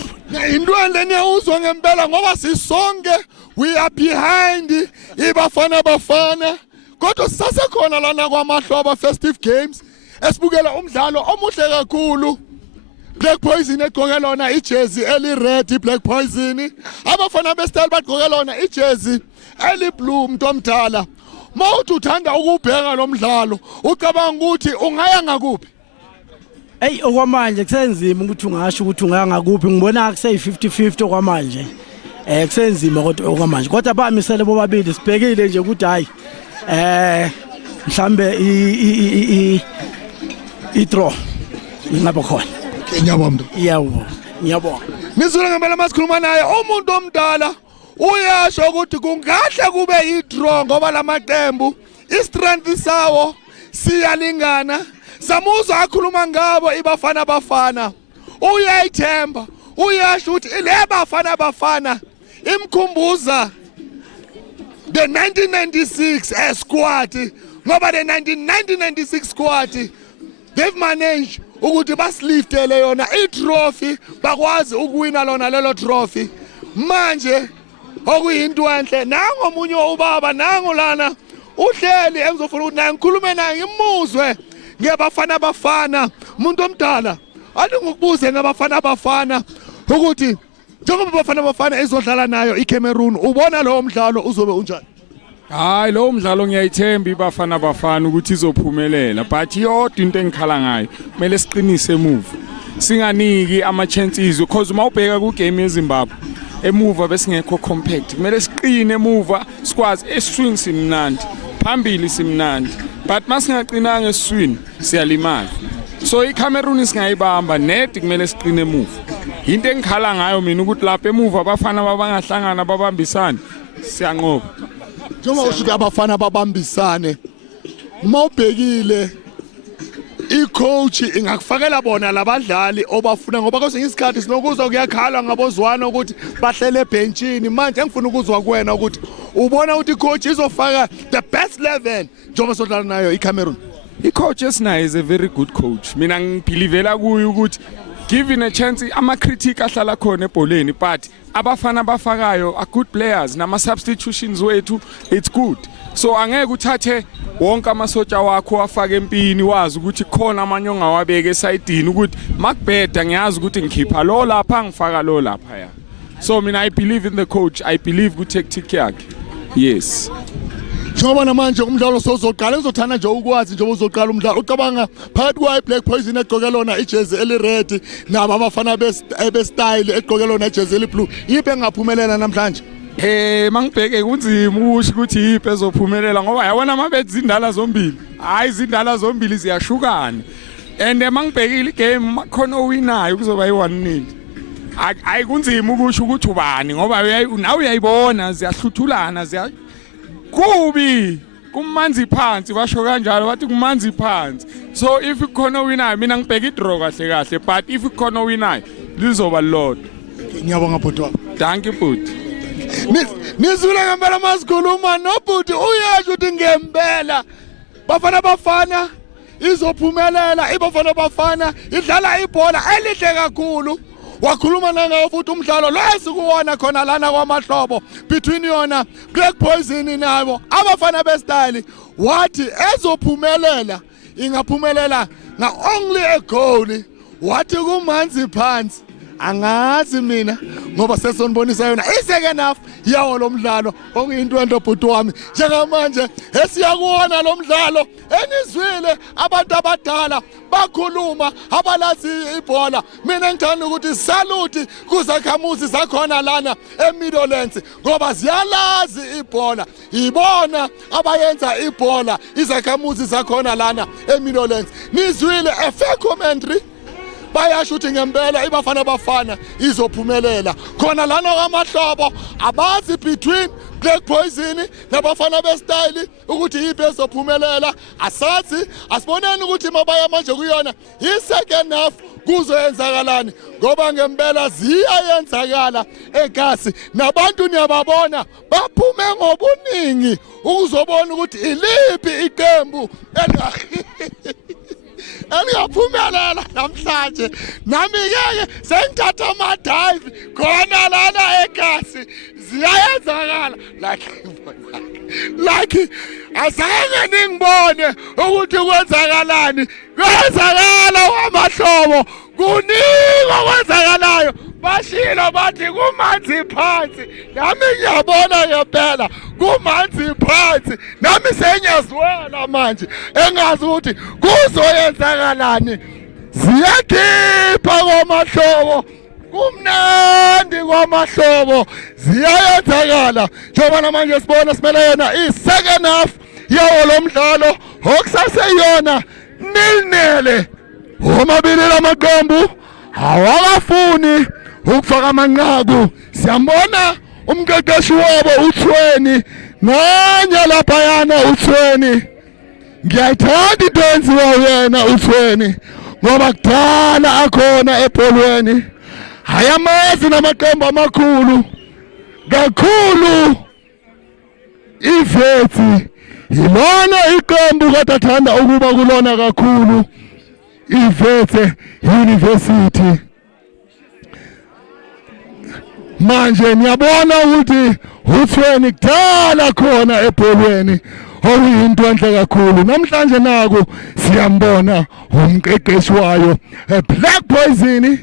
Indwana leni uzwa ngempela ngoba sisonke we are behind ibafana bafana. Kodwa sisasekhona lana kwamahlobo festive games esibukela umdlalo omuhle kakhulu. Black Poison egqoke lona ijezi eli-red Black Poison. Abafana bestyle bagqoke lona ijezi eli-blue umuntu omdala. Mawuthi uthanda ukubheka lo mdlalo ucabanga ukuthi ungaya ngakuphi? Hey okwamanje kusenzima ukuthi ungasho ukuthi ungaya ngakuphi ngibona kuseyi50-50 okwamanje. Kusenzima kodwa okwamanje kodwa bamisele bobabili sibhekile nje ukuthi hayi mhlambe i-draw ingaba khona. Ngiyabonga. Yebo, ngiyabonga. Nizule ngempela masikhuluma naye umuntu omdala uyasho ukuthi kungahle kube i-draw ngoba lamaqembu istrength sawo siyalingana. Samuzwa akhuluma ngabo ibafana bafana. Uyayithemba, uyasho ukuthi le bafana bafana imkhumbuza the 1996 squad ngoba the 1996 squad they've managed ukuthi basiliftele yona i-trophy bakwazi ukuwina lona lelo trophy. Manje okuyinto enhle nango omunye ubaba nango lana uhleli engizofuna ukuthi naye ngikhulume naye ngimuzwe ngebafana bafana umuntu omdala athi ngokubuze ngabafana bafana ukuthi njengoba bafana bafana izodlala nayo iCameroon ubona lo mdlalo uzobe unjani? Hayi lo mdlalo ngiyayithemba ibafana bafana ukuthi izophumelela but yodwa into engikhala ngayo kumele siqinise move singaniki ama chances because uma ubheka ku game yeZimbabwe emuva besingekho compact kumele siqine emuva sikwazi eswing simnandi phambili simnandi but masingaqinanga eswing siyalimala so iCameroon singayibamba net kumele siqine emuva into engikhala ngayo mina ukuthi lapha emuva abafana babangahlangana babambisana siyanqoba. Njengoba usho abafana babambisane mawubhekile icoach ingakufakela bona labadlali obafuna ngoba kwesinye isikhathi sinokuzwa kuyakhala ngabozwana ukuthi bahlele ebenchini. Manje ngifuna ukuzwa kuwena ukuthi ubona ukuthi icoach izofaka the best 11 njengoba sodlala nayo iCameroon. Icoach esinayo is a very good coach. Mina ngibelivela kuyo ukuthi given a chance ama critic ahlala khona ebholeni but abafana bafakayo are good players nama substitutions wethu it's good. So angeke uthathe wonke amasotsha wakho afake empini wazi ukuthi khona amanye ongawabeka esayidini ukuthi makubheda ngiyazi ukuthi ngikhipha lo lapha ngifaka lo lapha ya. So mina I believe in the coach, I believe ku tactic yakhe. Yes. Njengoba namanje umdlalo sozoqala ngizothanda nje ukwazi njengoba uzoqala umdlalo ucabanga phakathi kwa iBlack Poison egqoke lona ijezi eli-red nabo abafana bestyle egqoke lona ijezi eli-blue yiphi engaphumelela namhlanje? Mangibheke kunzima ukusho ukuthi yiphi ezophumelela ngoba yabona mabethu izindala zombili hayi izindala zombili ziyashukana and mangibhekile igame khona owinayo kuzoba yi1-0 hayi kunzima ukusho ukuthi ubani ngoba nawe uyayibona ziyahluthulana kubi kumanzi phansi basho kanjalo bathi kumanzi phansi. So if ikhona owinayo mina ngibheka idraw kahle kahle but if ikhona owinayo lizoba lodwa. Ngiyabonga bhuti wami. Thank you bhuti. Nizule ngempela masikhuluma nobhuti uyasho ukuthi ngempela bafana bafana izophumelela ibafana bafana idlala ibhola elihle kakhulu wakhuluma nangawo futhi umdlalo lo esikuwona khona lana kwaMahlobo between yona Black Poison nabo abafana bestyle wathi ezophumelela ingaphumelela na only a goal wathi kumanzi phansi angazi mina ngoba sesonibonisa yona iseke enough yawo lo mdlalo okuyinto entobhuti wami njengamanje esiyakuona lo mdlalo enizwile abantu abadala bakhuluma abalazi ibhola mina ngithanda ukuthi salute kuzakhamuzi zakhona lana eMidlands ngoba ziyalazi ibhola ibona abayenza ibhola izakhamuzi zakhona lana eMidlands nizwile a fair commentary bayasho ukuthi ngempela ibafana bafana izophumelela khona lana kwaMahlobo abazi between Black Poison nabafana bestyle ukuthi yipe ezophumelela asazi asiboneni ukuthi mabaya manje kuyona i-second half kuzoyenzakalani ngoba ngempela ziyayenzakala egasi nabantu niyababona baphume ngobuningi ukuzobona ukuthi iliphi iqembu eliyaphumelela namhlanje nami ke sengithatha ama-dive khona lana egasi ziyayenzakala like azange ningibone ukuthi kwenzakalani kwenzakala kwaMahlobo kuningi okwenzakalayo bashilo bathi kumanzi phansi nami ngiyabona ngempela kumanzi phansi nami senyazwela manje engazi ukuthi kuzoyenzakalani ziyakhipha kwaMahlobo kumnandi kwaMahlobo ziyayenzakala njengoba namanje sibona simele yona i-second half yawo lo mdlalo okusaseyona nilnele omabili lamaqembu awakafuni ukufaka amanqaku siyambona umqeqeshi wabo uThweni nanye laphayana uThweni ngiyayithanda into enziwa yena uThweni ngoba kudala akhona ebholweni hayamazi namaqembu amakhulu kakhulu iVethi yilona iqembu kade athanda ukuba kulona kakhulu iVethi University manje niyabona ukuthi uThweni kudala khona ebholweni okuyinto enhle kakhulu namhlanje naku siyambona umqeqeshi wayo Black Poison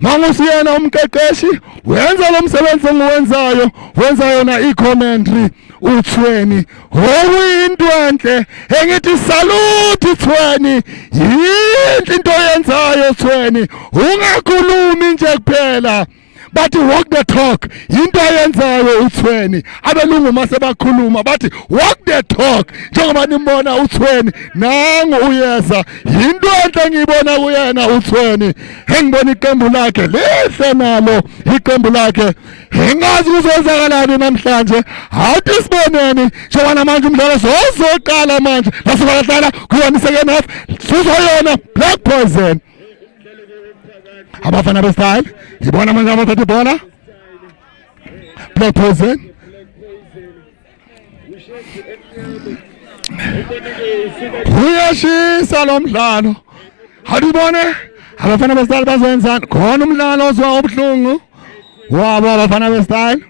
mangusiyena umqeqeshi wenza lo msebenzi engiwenzayo wenza yona i-commentary uThweni okuyinto enhle engithi salute Thweni yinhle into oyenzayo Thweni ungakhulumi nje kuphela bathi walk the talk into ayenzayo uThweni abelungu mase bakhuluma bathi walk the talk njengoba nimbona uThweni nangu uyeza into enhle ngiyibona kuyena uThweni engibona iqembu lakhe lihle nalo iqembu lakhe engazi kuzozakalani namhlanje awuthi siboneni njengoba namanje umdlalo sozoqala manje lasibadlala kuyona second half sizoyona Black Poison abafana bestyle ibona manje abathatha ibhola Black Poison uyashisa lo mdlalo hadibone abafana bestyle bazenzani khona umdlalo ozwa obuhlungu wabo abafana bestyle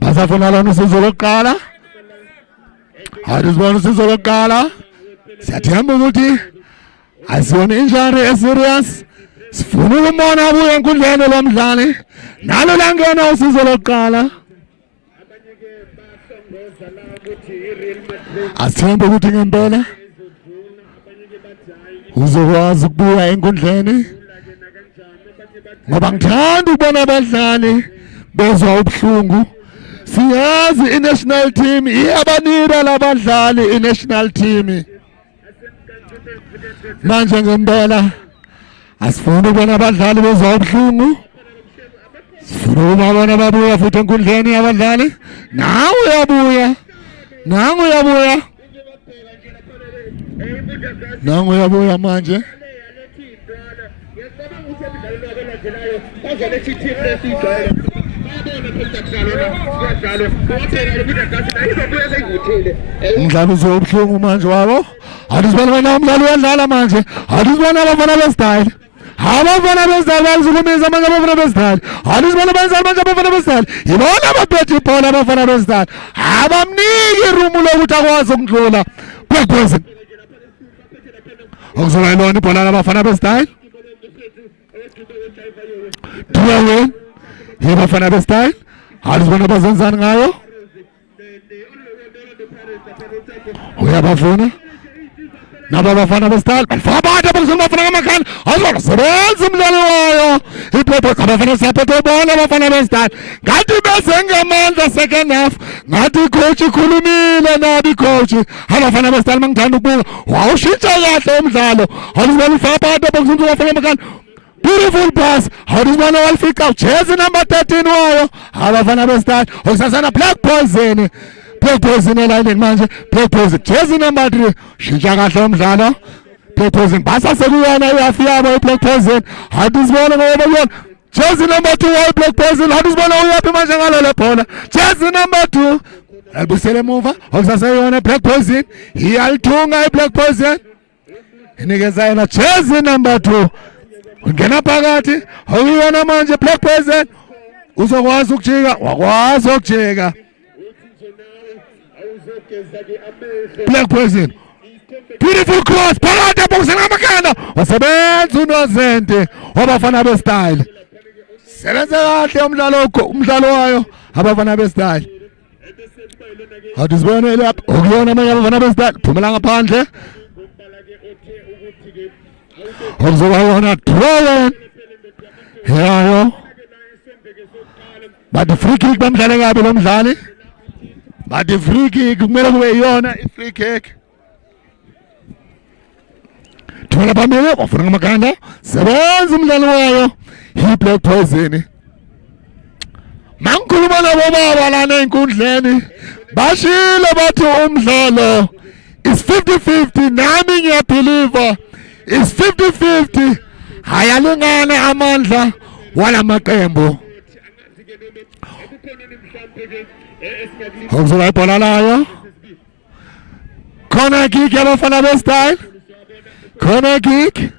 basafuna lona usizo lokuqala hadibone usizo lokuqala siyathemba ukuthi asiyona injury eserious sifuna ukumona abuye enkundleni lo mdlali nalo langena usizo lokuqala asithembe ukuthi ngempela uzokwazi ukubuya enkundleni ngoba ngithanda ukubona abadlali bezwa ubuhlungu siyazi i-national team iyabanira labadlali i-national team manje ngempela asifuna ukubona abadlali bezwa ubuhlungu sifuna ukubona babuya futhi enkundleni yabadlali nawe uyabuya nangu uyabuya manje umdlalo uzwa ubuhlungu manje wabo adizibona wena umdlalo uyadlala manje adizibona abafana bestyle abafana bestyle balisukumisa manje abafana bestyle alisibona benza manje abafana bestyle yibona abaphethe ibhola abafana bestyle abamniki irumu lokuthi akwazi ukudlula Black Poison okuzoba yilona ibhola labafana bestyle Dwayne yibafana bestyle alisibona bazenzani ngayo uyabafuna naba bafana bestyle bafabade bafana ngamakhanda azona sebenza umdlalo wayo iphepho abafana saphethe bona abafana bestyle ngathi bese ngamandla second half ngathi coach ikhulumile nabi coach abafana bestyle mangithanda ukubuka wawushintsha kahle umdlalo alizibona ufabade bafana ngamakhanda beautiful pass alizibona walifika jersey number 13 wayo abafana bestyle okusasana Black Poison Black Poison elayini manje Black Poison jersey number 3 shintsha kahle umdlalo Black Poison basa sekuyona uyafiyabo Black Poison hadizibona ngoba yona jersey number 2 Black Poison hadizibona uyapi manje ngalo le bhola jersey number 2 albusele emuva okusaseyona Black Poison iyalithunga iBlack Poison inikeza yona jersey number 2 ungena phakathi awuyona manje Black Poison uzokwazi ukujika wakwazi ukujika Black Poison beautiful cross phakathi ebokisini ngamakhanda wasebenza uNozente wabafana bestyle sebenza kahle umdlalo wayo abafana bestyle hadizibona lapha okuyona manje abafana bestyle phumela ngaphandle okuzoba yona Dwayne yayo bathi free kick bamdlale kabi lo mdlali bathi free kick kumele kube yona i-free kick thula phambili bafuna ngamakhanda sebenza umdlalo wayo i-Black Poison mangikhuluma nabo baba lana enkundleni bashilo bathi umdlalo is 50-50 nami ngiyabhiliva is 50-50 hayalingana amandla wala maqembu okuzoba ibhola layo corner kick yabafana bestyle corner kick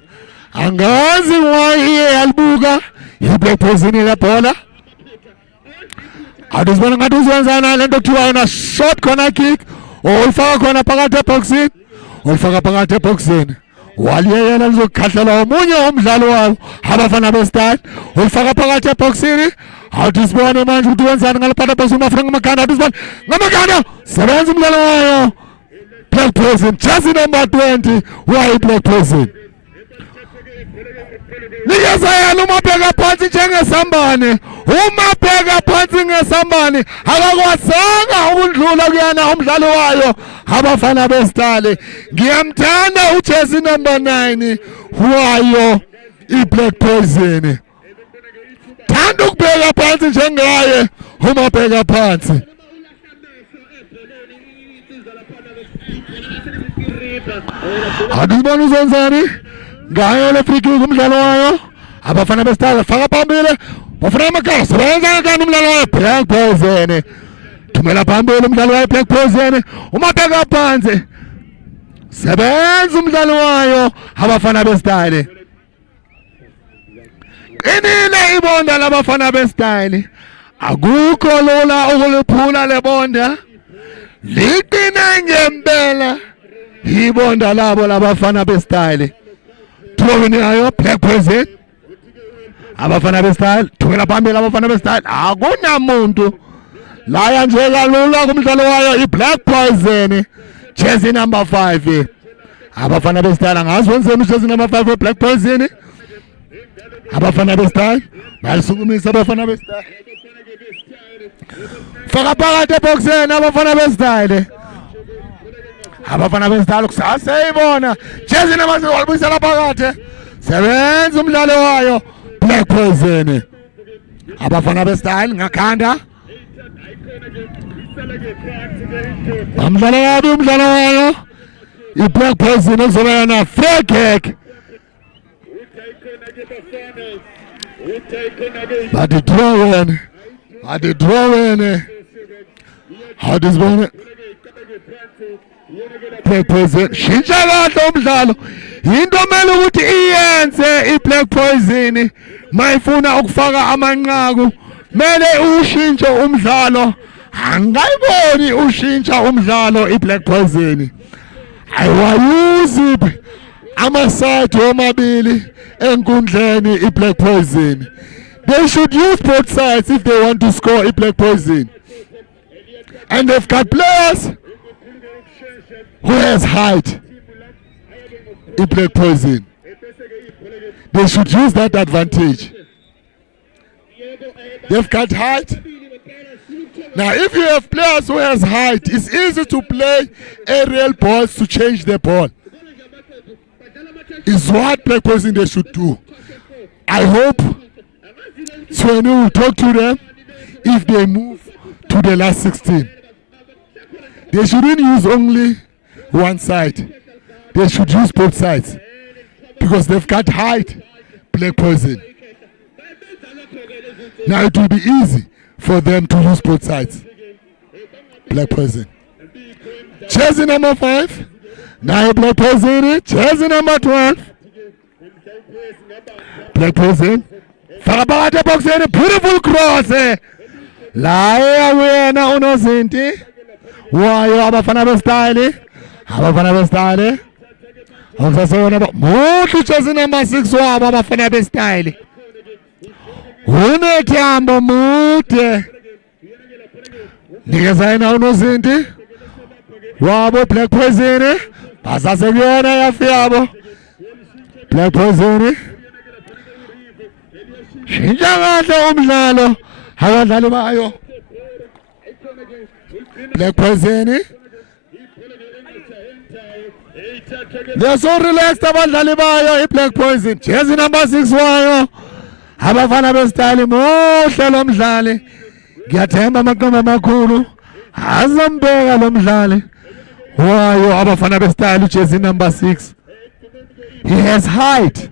angazi why yalibuka iBlack Poison le bhola adizibona ngathi uzenzana lento kuthiwa yona short corner kick oyifaka khona phakathi eboxini oyifaka phakathi eboxini waliyela lizokhahlela omunye umdlalo wabo abafana bestyle oyifaka phakathi eboxini awudisibone manje ukuthi wenzani ngalaphana eboxini bafuna ngamakhanda awudisibone ngamakhanda sebenza umdlalo wayo Black Poison jersey number 20 wayi Black Poison nikeza yena umabheka phansi njengesambane umabheka phansi ngesambane akakwazanga ukudlula kuyena umdlalo wayo abafana bestyle ngiyamthanda ujersey number 9 wayo iBlack Poison thanda ukubheka phansi njengaye umabheka phansi adibona uzenzani ngayo le free kick umdlalo wayo abafana bestyle faka phambili bafuna amakhaya sebenza kanti umdlalo wayo Black Poison thumela phambili umdlalo wayo Black Poison umabheka phansi sebenza umdlalo wayo abafana bestyle inile ibonda labafana bestyle akukho lula ukuliphula lebonda liqina ngempela ibonda labo labafana bestyle thumela yayo Black Poison abafana bestyle thumela phambili abafana bestyle akunamuntu laya nje kalula kumdlalo wayo iBlack Poison jersey number 5 abafana bestyle angazi wenzeni jersey number 5 weBlack Poison abafana bestyle balisukumisa abafana bestyle faka phakathi eboxini abafana bestyle abafana bestyle kusaseyibona jersey number 6 walibuyisela phakathi sebenza umdlalo wayo Black Poison abafana bestyle ngakhanda bamdlala yabi umdlalo wayo iBlack Poison ozoba yona free kick bathi drawing hadizibona Black Poison shintsha kahle umdlalo into mele ukuthi iyenze iBlack Poison mayifuna ukufaka amanqaku mele ushintshe umdlalo angayiboni ushintsha umdlalo iBlack Poison ayiwayuzi amaside omabili enkundleni iBlack Poison. They should use both sides if they want to score iBlack Poison. And they've got players who has height iBlack Poison. They should use that advantage. They've got height. Now if you have players who has height, it's easy to play aerial balls to change the ball. It's what Black Poison they should do. I hope Sweni will talk to them if they move to the last 16. They shouldn't use only one side. They should use both sides because they've got height, Black Poison. Now it will be easy for them to use both sides. Black Poison. Jersey number 5. Now Black Poison. Jersey number 12. Black Poison. Farabate box in a beautiful cross. La wena unozinti. Wayo abafana bestyle. Abafana bestyle. Okusasona muhle Jersey number 6 wabo abafana bestyle. Unethambo mude. Nikeza yena unozinti. Wabo Black Poison. Basase kuyona yafiyabo. Black Poison. Shintsha kahle umdlalo abadlali bayo Black Poison. They're so relaxed abadlali bayo iBlack Poison. Jersey number 6 wayo abafana bestyle muhle lo mdlali ngiyathemba amaqembu amakhulu azambeka lo mdlali wayo abafana bestyle jersey number 6. He has height.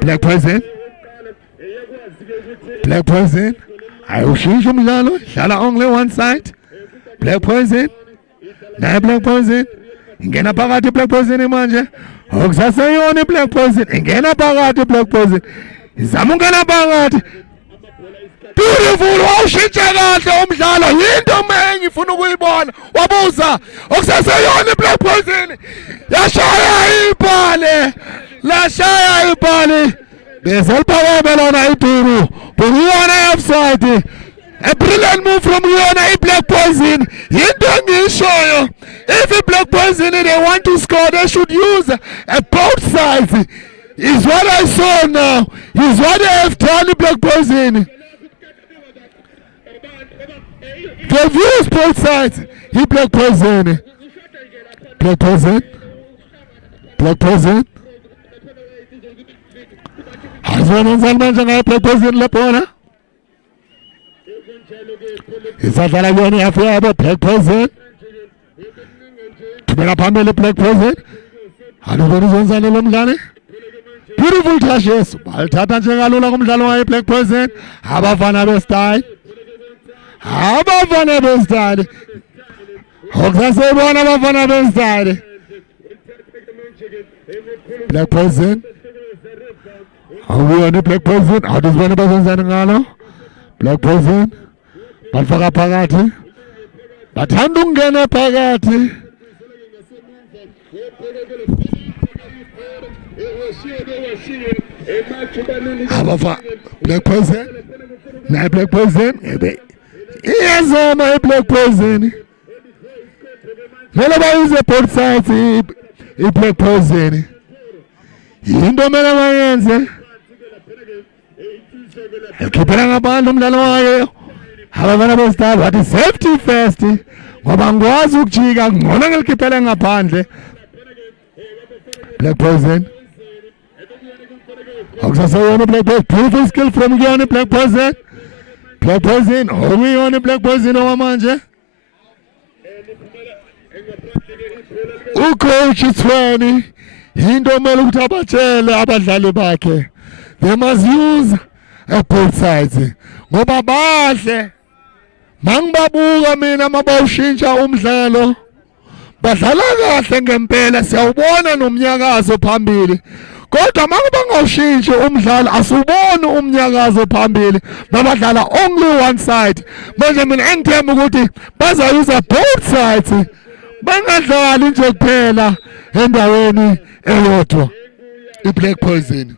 Black Poison. Black Poison. Ayushintsha umdlalo dlala only one side. Black Poison. Na Black Poison. Ingena phakathi Black Poison manje. Okusaseyona iBlack Poison. Ingena phakathi Black Poison. Izama ungena phakathi. Beautiful wawushintsha kahle umdlalo yinto engifuna ukuyibona wabuza okusaseyona iBlack Poison yashaya ibhale lashaya ibhale beselphakeme lona iduru buyona offside. A brilliant move from Riona iBlack Poison. Yinto engishoyo if iBlack Poison they want to score they should use both sides. Is what I saw now. Is what they have done iBlack Poison. They've used both sides. He Black Poison. Black Poison. Black Poison. Hazwana nzalmanja ngayo Black Poison lepona. Isadlala yona yafiyabo Black Poison. Thumela phambili Black Poison. Alubona uzenzani lo mdlali. Beautiful touches. Balithatha njengalula kumdlalo wayo Black Poison. Abafana bestyle. Abafana bestyle. Okusasebona abafana bestyle. Black Poison. Awuyona Black Poison. Awuzibona bazenzani ngalo. Black Poison. Balifaka phakathi. Bathanda ukungena phakathi. Abafa Black Poison. Na Black Poison. Iyazama iBlack Poison. Mele bayize both sides iBlack Poison. Yinto mele bayenze. Ekhiphela ngabantu umdlalo wayo. Abafana bestyle bathi safety first ngoba ngikwazi ukujika ngcono ngelikhiphele ngaphandle. Black Poison. Okusaseyona Black Poison. Beautiful skill from Riona Black Poison. Black Poison. Riona Black Poison owamanje. Ucoach Sweni into mele ukuthi abatshele abadlali bakhe. They must use both sides. Ngoba bahle mangibabuka mina mabawushintsha umdlalo badlala kahle ngempela siyawubona nomnyakazo phambili kodwa mangabe ngawushintshi umdlalo asuboni umnyakazo phambili babadlala only one side manje mina engithemba ukuthi bazayuza both sides bangadlali nje kuphela endaweni eyodwa iBlack Poison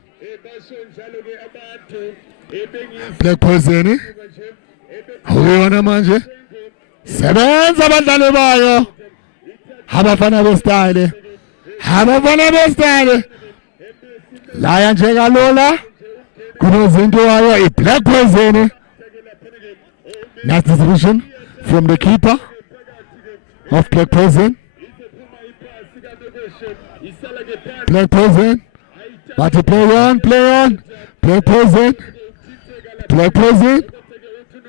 Black Poison uyona manje sebenza abadlali bayo abafana bestyle laya nje kalula kunozinto wayo iBlack Poison nice distribution from the keeper of Black Poison but play on Black Poison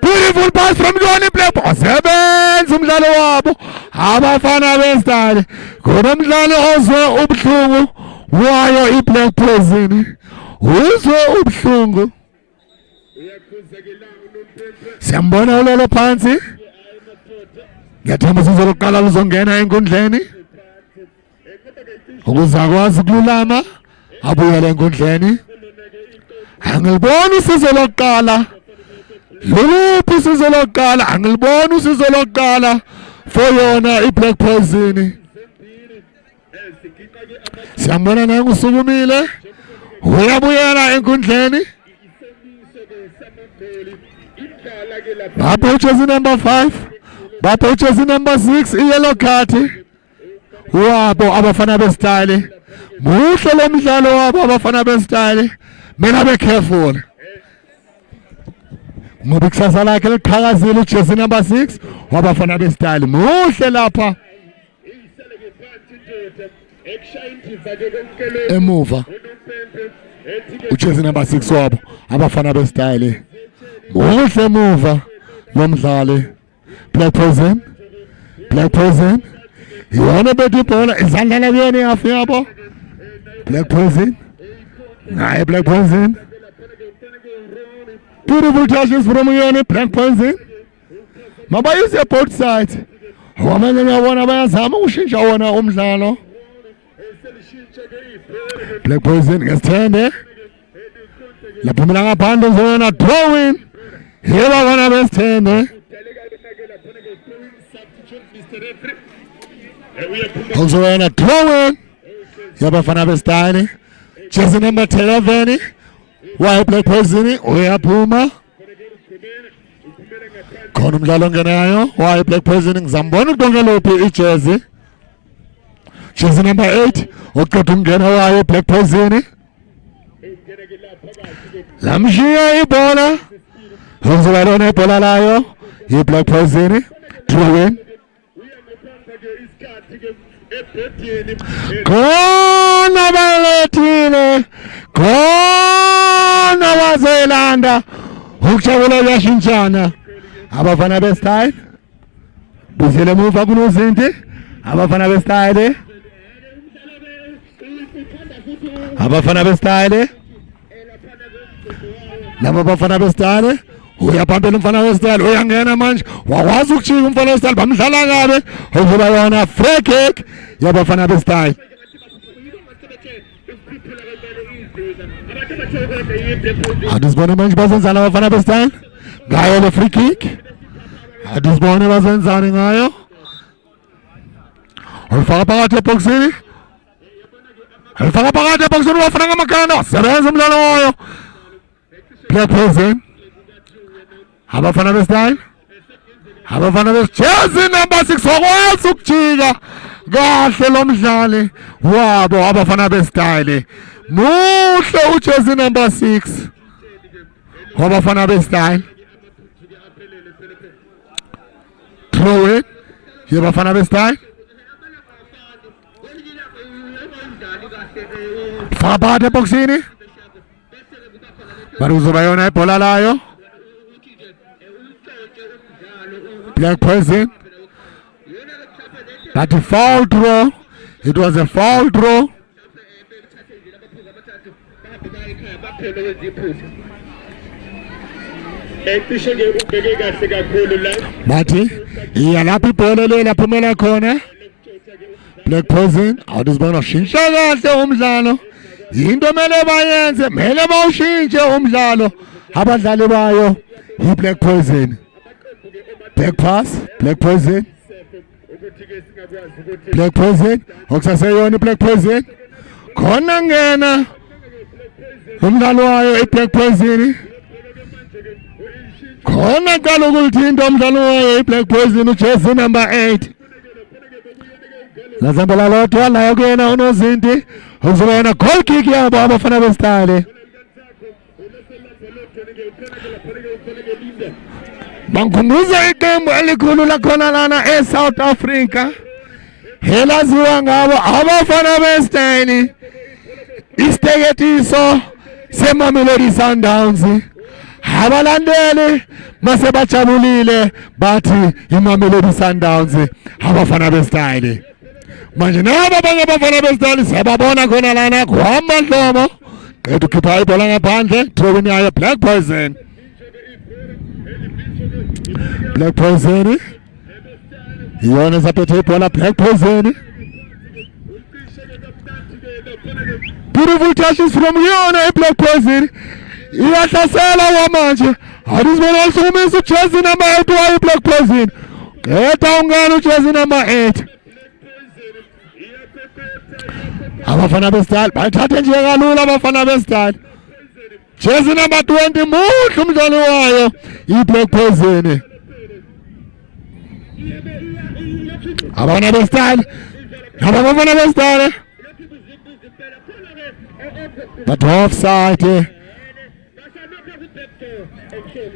beautiful pass from Johnny Black sebenza umdlalo wabo abafana bestyle kunomdlalo ozwe ubuhlungu wayo iBlack Poison uzwe ubuhlungu siyambona ulolo phansi ngiyathemba sizo lokuqala luzongena enkundleni ukuze akwazi kululama abuyele enkundleni angiliboni usizo lokuqala luphi usizo lokuqala angiliboni usizo lokuqala for yona iBlack Poison siyambona naye usukumile uyabuyela enkundleni bapha ujersey number 5 bapha ujersey number 6 iyellow card wabo abafana bestyle muhle lo mdlalo wabo abafana bestyle mina be careful ngoba ikusasa lakhe liqhakazile ujersey number 6 wabafana bestyle muhle lapha emuva ujersey number 6 wabo abafana bestyle muhle emuva lomdlali Black Poison yona bethi ibhola izandla labiyeni yafi yabo Black Poison naye Black Poison beautiful touches from yona Black Poison mabayuse both sides wamanye ngiyabona bayazama ukushintsha wona umdlalo Black Poison ngesithende laphumela ngaphandle zona drawing yeba bona besithende Uzowena drawing yabafana bestyle jersey number 11 wa Black Poison uyaphuma khona umdlalo ongenayo wa Black Poison ngizambona udonke lophi ijersey jersey number 8 uqeda ungena wa Black Poison lamshiya ibhola uzowena ibhola layo iBlack Poison drawing khona balethile khona bazelanda ukujabula kuyashintshana abafana bestyle buzele muva kunozinti abafana bestyle laba bafana bestyle uyaphambela umfana westyle uyangena manje wakwazi ukujika umfana westyle bamdlala kabe uzoba yona free kick yabafana bestyle adisibone manje bazenzana abafana bestyle ngayo le free kick adisibone bazenzani ngayo ulifaka phakathi eboxini wafana ngamakhanda sebenza umdlalo wayo Black Poison abafana bestyle jersey number 6 wakwazi ukujika kahle lo mdlali wabo abafana bestyle muhle ujersey number 6 wabafana bestyle throw it yabafana bestyle fabade boxini baruzo bayona ibhola layo Black Poison but a foul draw. It was a foul draw. Cishe-ke ubheke kahle kakhulu la. Mati iyalapha ibhola le laphumela khona Black Poison awuzibona shintsha kahle umdlalo into mele bayenze mele bawushintshe umdlalo abadlali bayo iBlack Poison back pass Black Poison Black Poison okusaseyona iBlack Poison khona ngena umdlalo wayo iBlack Poison khona qala ukulithinta umdlalo wayo iBlack Poison ujersey number 8 lazambela lodwa la kuyena unozinti ukuzoba yena goal kick yabo abafana beStyle bangikhumbuza iqembu elikhulu lakhona lana eSouth Africa elaziwa ngabo abafana beStyle isiteketiso seMamelodi Sundowns abalandeli mase bajabulile bathi iMamelodi Sundowns abafana beStyle manje nabo abanye abafana beStyle siyababona khona lana kuhamba Dlomo qeda ukhipha ibhola ngaphandle throwing yayo Black Poison Black Poison iyona zaphethe ibhola Black Poison beautiful touches from yona iBlack Poison iyahlasela wamanje awuzibona usumisa ujersey number 8 wayo iBlack Poison qeda ungana ujersey number 8 abafana beStyle bayithatha nje kalula abafana beStyle jersey number 20 muhle umdlalo wayo iBlack Poison abafana beStyle but offside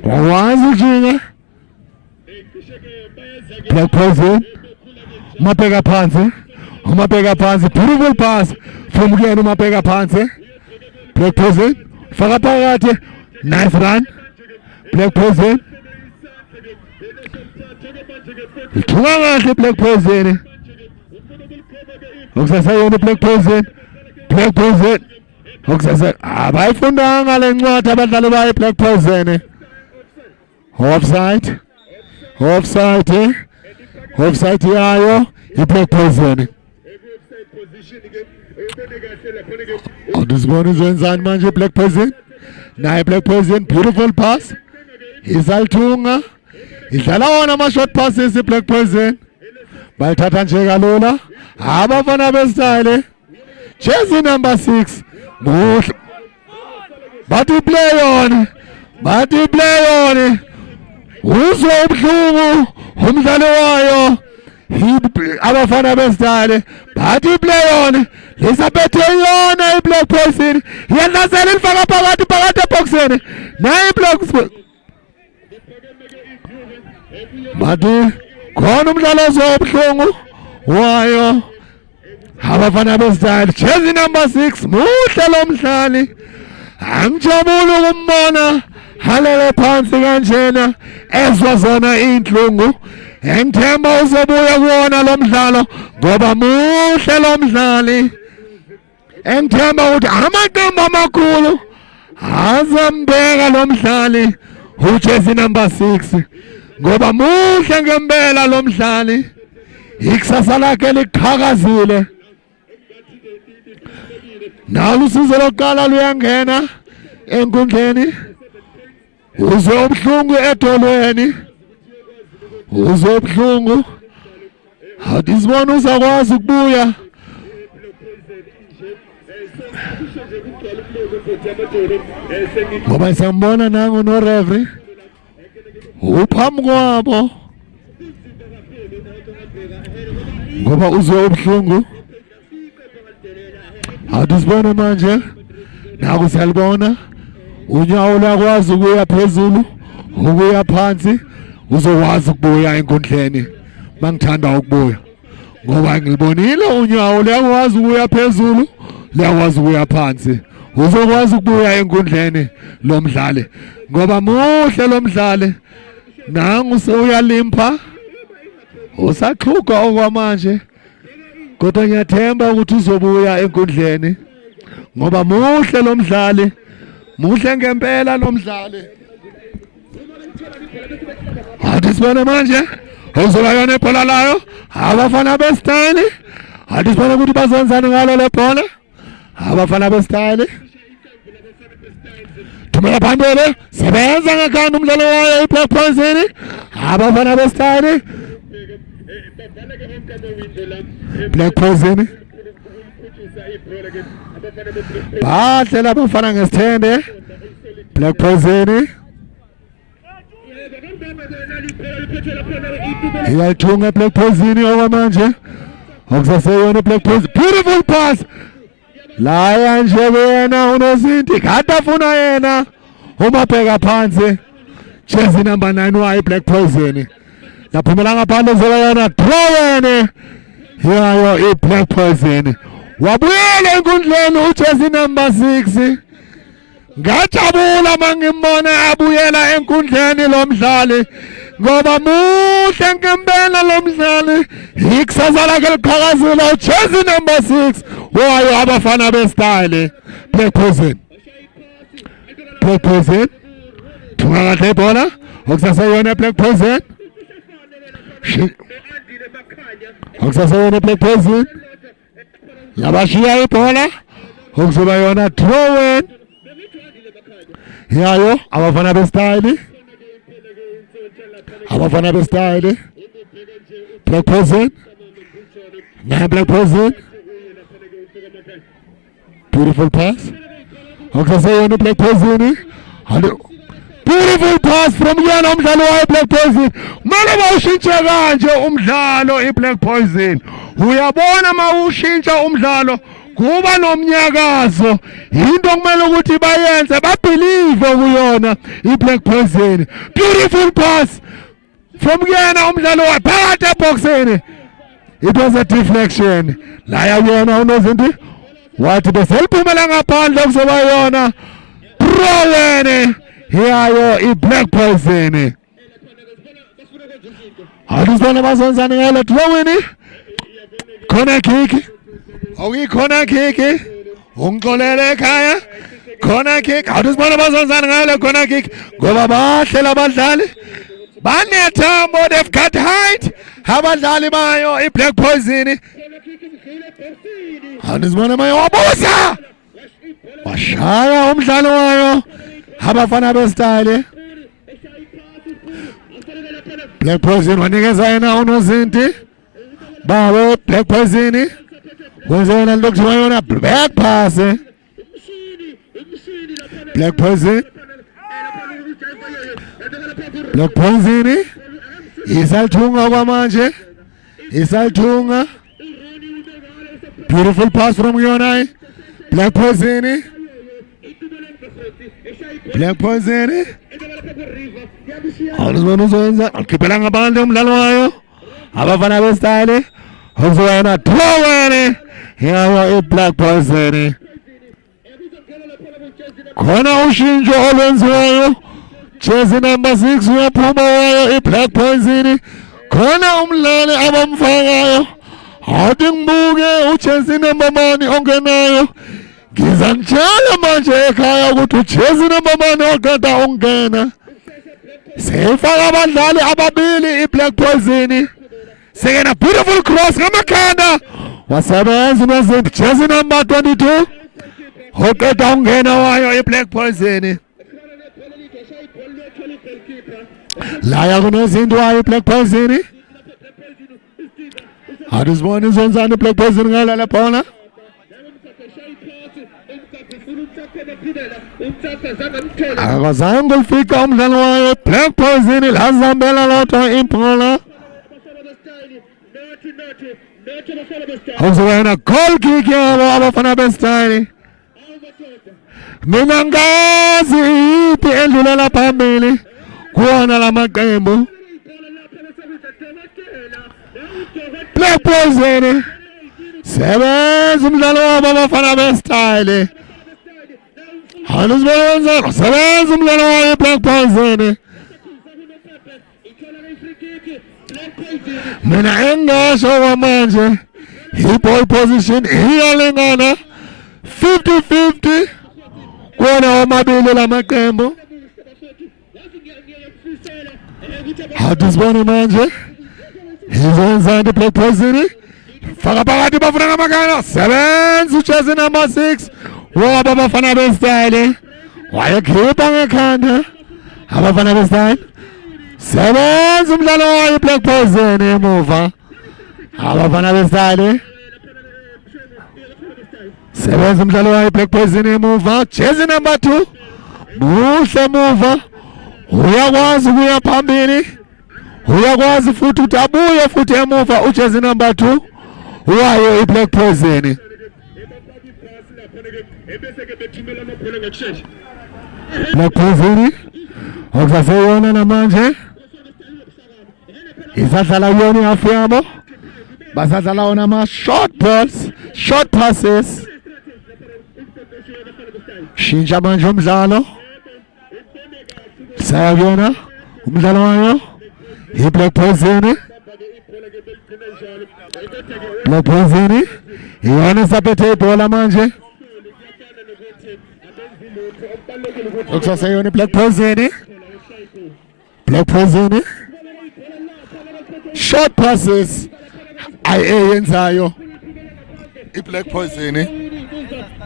wawazi ujinga Black Poison umabheka phansi beautiful pass from kuyena umabheka phansi Black Poison faka phakathi nice run Black Poison ithuka kahle Black Poison ukusasayona Black Poison ukusasa abayifundanga lencwadi abadlali baye Black Poison offside yayo iBlack Poison awuzibona izenzani manje Black Poison naye Black Poison beautiful pass izalthunga idlala wona ama short passes iBlack Poison bayithatha nje kalula abafana beStyle jersey number 6 muhle bathi play on uzwe ubuhlungu umdlalo wayo abafana beStyle bathi play on lisaphethe yona iBlack Poison iyadlasela ifaka phakathi eboxeni naye iBlack bathi khona umdlalo ozobuhlungu wayo abafana beStyle jersey number 6 muhle lo mdlali angijabule ukumbona halele phansi kanjena ezwa zona inhlungu engithemba uzobuya kuwona lo mdlalo ngoba muhle lo mdlali engithemba ukuthi amaqembu amakhulu azambeka lo mdlali ujersey number 6 ngoba muhle ngempela lo mdlali ikusasa lakhe liqhakazile nalo usizo lokuqala luyangena enkundleni uzwe ubuhlungu edolweni uzwe ubuhlungu awuzibona uzakwazi ukubuya ngoba siyambona nangu no referee uphambi kwabo ngoba uzwe ubuhlungu awuzibona manje naku siyalibona unyawo lakwazi ukuya phezulu ukuya phansi uzokwazi ukubuya enkundleni mangithanda ukubuya ngoba ngilibonile unyawo lakwazi ukuya phezulu lakwazi ukuya phansi uzokwazi ukubuya enkundleni lo mdlali ngoba muhle lo mdlali nangu sewuyalimpa usaxhuga okwamanje kodwa ngiyathemba ukuthi uzobuya enkundleni ngoba muhle lo mdlali muhle ngempela lo mdlali Athi sibone manje uzoba yona ibhola layo abafana bestyle. Athi sibone ukuthi bazenzani ngalo le bhola abafana bestyle. Thumela phambili sebenza ngakhanda umdlalo wayo iBlack Poison abafana bestyle. Black Poison bahle labafana ngesithende. Black Poison iyayithunga Black Poison okwamanje okusaseyona Black Poison. Beautiful pass laya nje wena unozinti kade afuna yena uma bheka phansi jersey number 9 wayo Black Poison laphumela ngaphandle zoba yona throw yayo iBlack Poison wabuyela enkundleni ujersey number 6. Ngajabula mangimbona abuyela enkundleni lomdlali ngoba muhle ngempela lomdlali ikusasa lakhe liqhakazile ujersey number 6 wayo abafana bestyle. Black Poison thunga kahle ibhola okusaseyona Black Poison okusaseyona Black Poison labashiya ibhola okuzoba yona throw yayo abafana bestyle. Abafana bestyle Black Poison na Black Poison. Beautiful pass okusaseyona Black Poison. Beautiful pass from yena umdlalo wayo Black Poison. Manje bawushintshe kanje umdlalo iBlack Poison. Uyabona mawushintsha umdlalo kuba nomnyakazo into kumele ukuthi bayenze babelieve kuyona iBlack Poison. Beautiful pass from yena umdlalo waphakathi eboxini. It was a deflection laya yena unozinti wathi beseliphumela ngaphandle kuzoba yona throw yayo iBlack Poison. Adisibona bazenzani ngale throw corner kick. Corner kick ungixolele ekhaya corner kick. Adisibona bazenzani ngale corner kick ngoba bahle labadlali banethambo, they've got height abadlali bayo iBlack Poison. Adisibona mayo wabuza washaya umdlalo wayo abafana bestyle. Black Poison wanikeza yena unozinti bawo Black Poison wenzena lokuzwa yona back pass. Black Poison isalthunga kwamanje isalthunga. Beautiful pass from yona Black Poison. Awuzibona uzoyenza ukhiphela ngaphandle umdlalo wayo abafana bestyle okuzoyena throw yayo iBlack Poison. Khona ushintsho olwenziweyo jersey number 6 uyaphuma wayo iBlack Poison. Khona umdlali abamfakayo athi ngibuke ujersey number 1 ongenayo. Ngiza ngitshela manje ekhaya ukuthi ujersey number 1 oqeda ungena sefaka abadlali ababili iBlack Poison. Sekena beautiful cross ngamakhanda wasebenza unozinti jersey number 22 oqeda ungena wayo iBlack Poison. Laya kunozinti wayo iBlack Poison. Adisibona izenzani iBlack Poison ngala lapha. Akazange ufika umdlalo wayo Black Poison lazambela lotho ibhola. Awuzobona goal kick yabo abafana bestyle. Mina ngazi iphi endlulela phambili kuona lamaqembu. Black Poison sebenza umdlalo wabo abafana bestyle. Adisibona sebenza umdlalo wayo Black Poison. Mina engasho kwamanje i-ball position iyalingana 50-50 kuona omabili lamaqembu. Hatuzibone manje izenzani Black Poison faka phakathi bafuna ngamakhala sebenza ujersey number 6 waba bafana bestyle wayekhipha ngekhanda abafana bestyle sebenza umdlalo wayo Black Poison emuva abafana bestyle sebenza umdlalo wayo Black Poison emuva jersey number 2 muhle emuva uyakwazi ukuya phambili uyakwazi futhi ukuthi abuye futhi emuva ujersey number 2 wayo iBlack Poison Black Poison okusaseyona namanje isadlala yona ihafu yabo basadlala wona ama short balls short passes shintsha manje umdlalo sayabona umdlalo wayo iBlack Poison Black Poison iyona saphethe ibhola manje okusaseyona Black Poison short passes ayenzayo iBlack Poison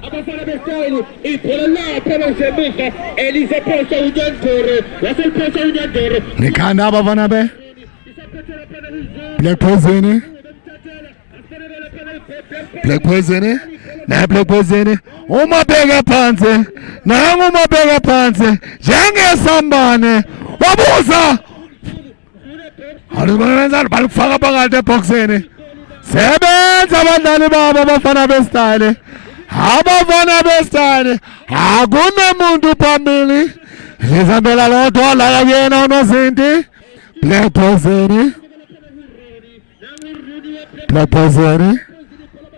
abafana besayini iphola lapha basemuva eliseposa uNyandoro waseposa uNyandoro nikhanda abafana be Black Poison Black Poison na Black Poison uma bheka phansi nangu uma bheka phansi njengesambane wabuza Alibenzani balifaka phakathi eboxini sebenza abadlali babo abafana bestyle abafana bestyle akunemuntu phambili izambela lodwa la kuyena unozinti Black Poison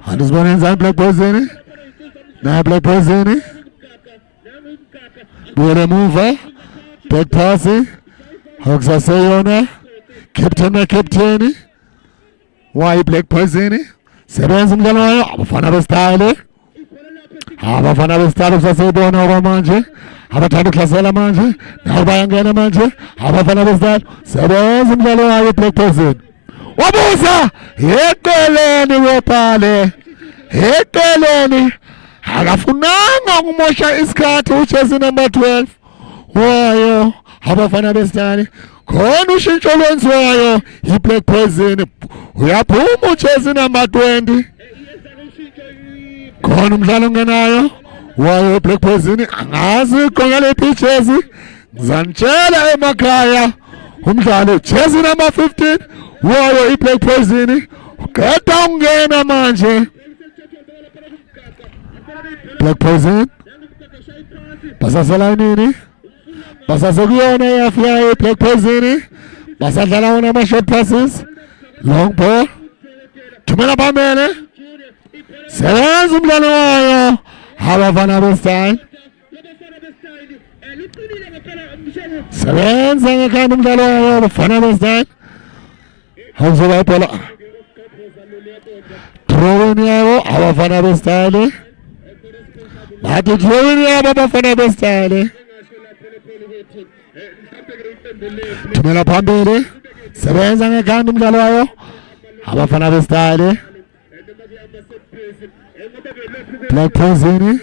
andizibona enzani Black Poison na Black Poison buyele muva back pass okusaseyona captain wayi Black Poison sebenza umdlalo wayo abafana bestyle kusaseyibona okwamanje abathanda ukuhlasela manje nabo bayangena manje abafana bestyle sebenza umdlalo wayo Black Poison wabuza eqeleni wephale eqeleni akafunanga ukumosha isikhathi ujersey number 12 wayo abafana bestyle khona ushintsho lwenziwayo iBlack Poison uyaphuma ujersey number 20 khona umdlalo ongenayo wayo Black Poison angazi iqonga lephi ijersey ngizanitshela emakhaya umdlalo jersey number 15 wayo iBlack Poison uqeda ungena manje Black Poison basaselayinini basasekuyona iyafiyayo iBlack Poison basadlala wona ama-short passes long ball thumela phambili sebenza umdlalo wayo abafana bestyle sebenza ngekhanda umdlalo wayo abafana bestyle hawuzoba ibhola drawing yabo abafana bestyle bathi drawing yabo abafana bestyle thumela phambili sebenza ngekhanda umdlalo wayo abafana bestyle Black Poison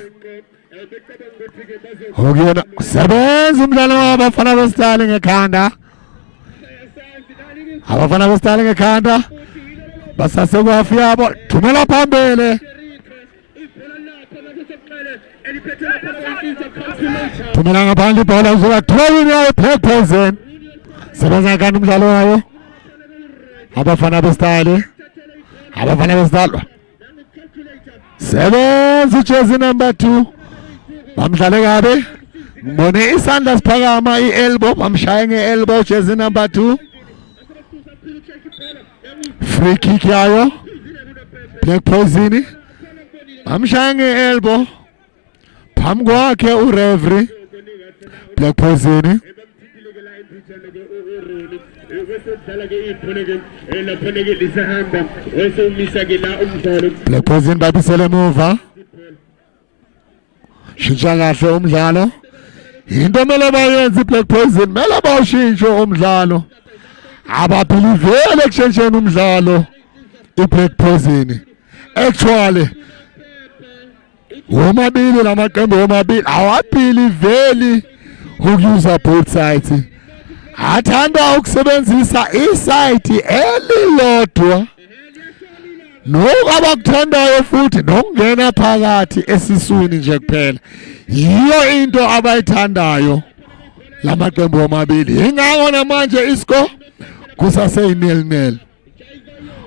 okuyona sebenza umdlalo wabo abafana bestyle ngekhanda abafana bestyle ngekhanda basasekwafi yabo thumela phambili thumela ngaphandle ibhola uzoba throwing yayo Black Poison sebenza ngekhanda umdlalo wayo abafana bestyle sebenza ujersey number 2 bamdlale kabe ngibone isandla siphakama i-elbow bamshaya nge-elbow jersey number 2 free kick yayo Black Poison bamshaya nge-elbow phambi kwakhe ureferee Black Poison Black Poison babisele emuva shintsha kahle umdlalo into mele bayenze iBlack Poison mele bawushintshe umdlalo ababhilivele ekushentsheni umdlalo iBlack Poison. Actually womabili lamaqembu womabili awabhiliveli ukuuser both sides. Athanda ukusebenzisa iside elilodwa nokabakuthandayo futhi nokungena phakathi esiswini nje kuphela. Yiyo into abayithandayo lamaqembu womabili. Ingakho namanje iscore kusase 0-0.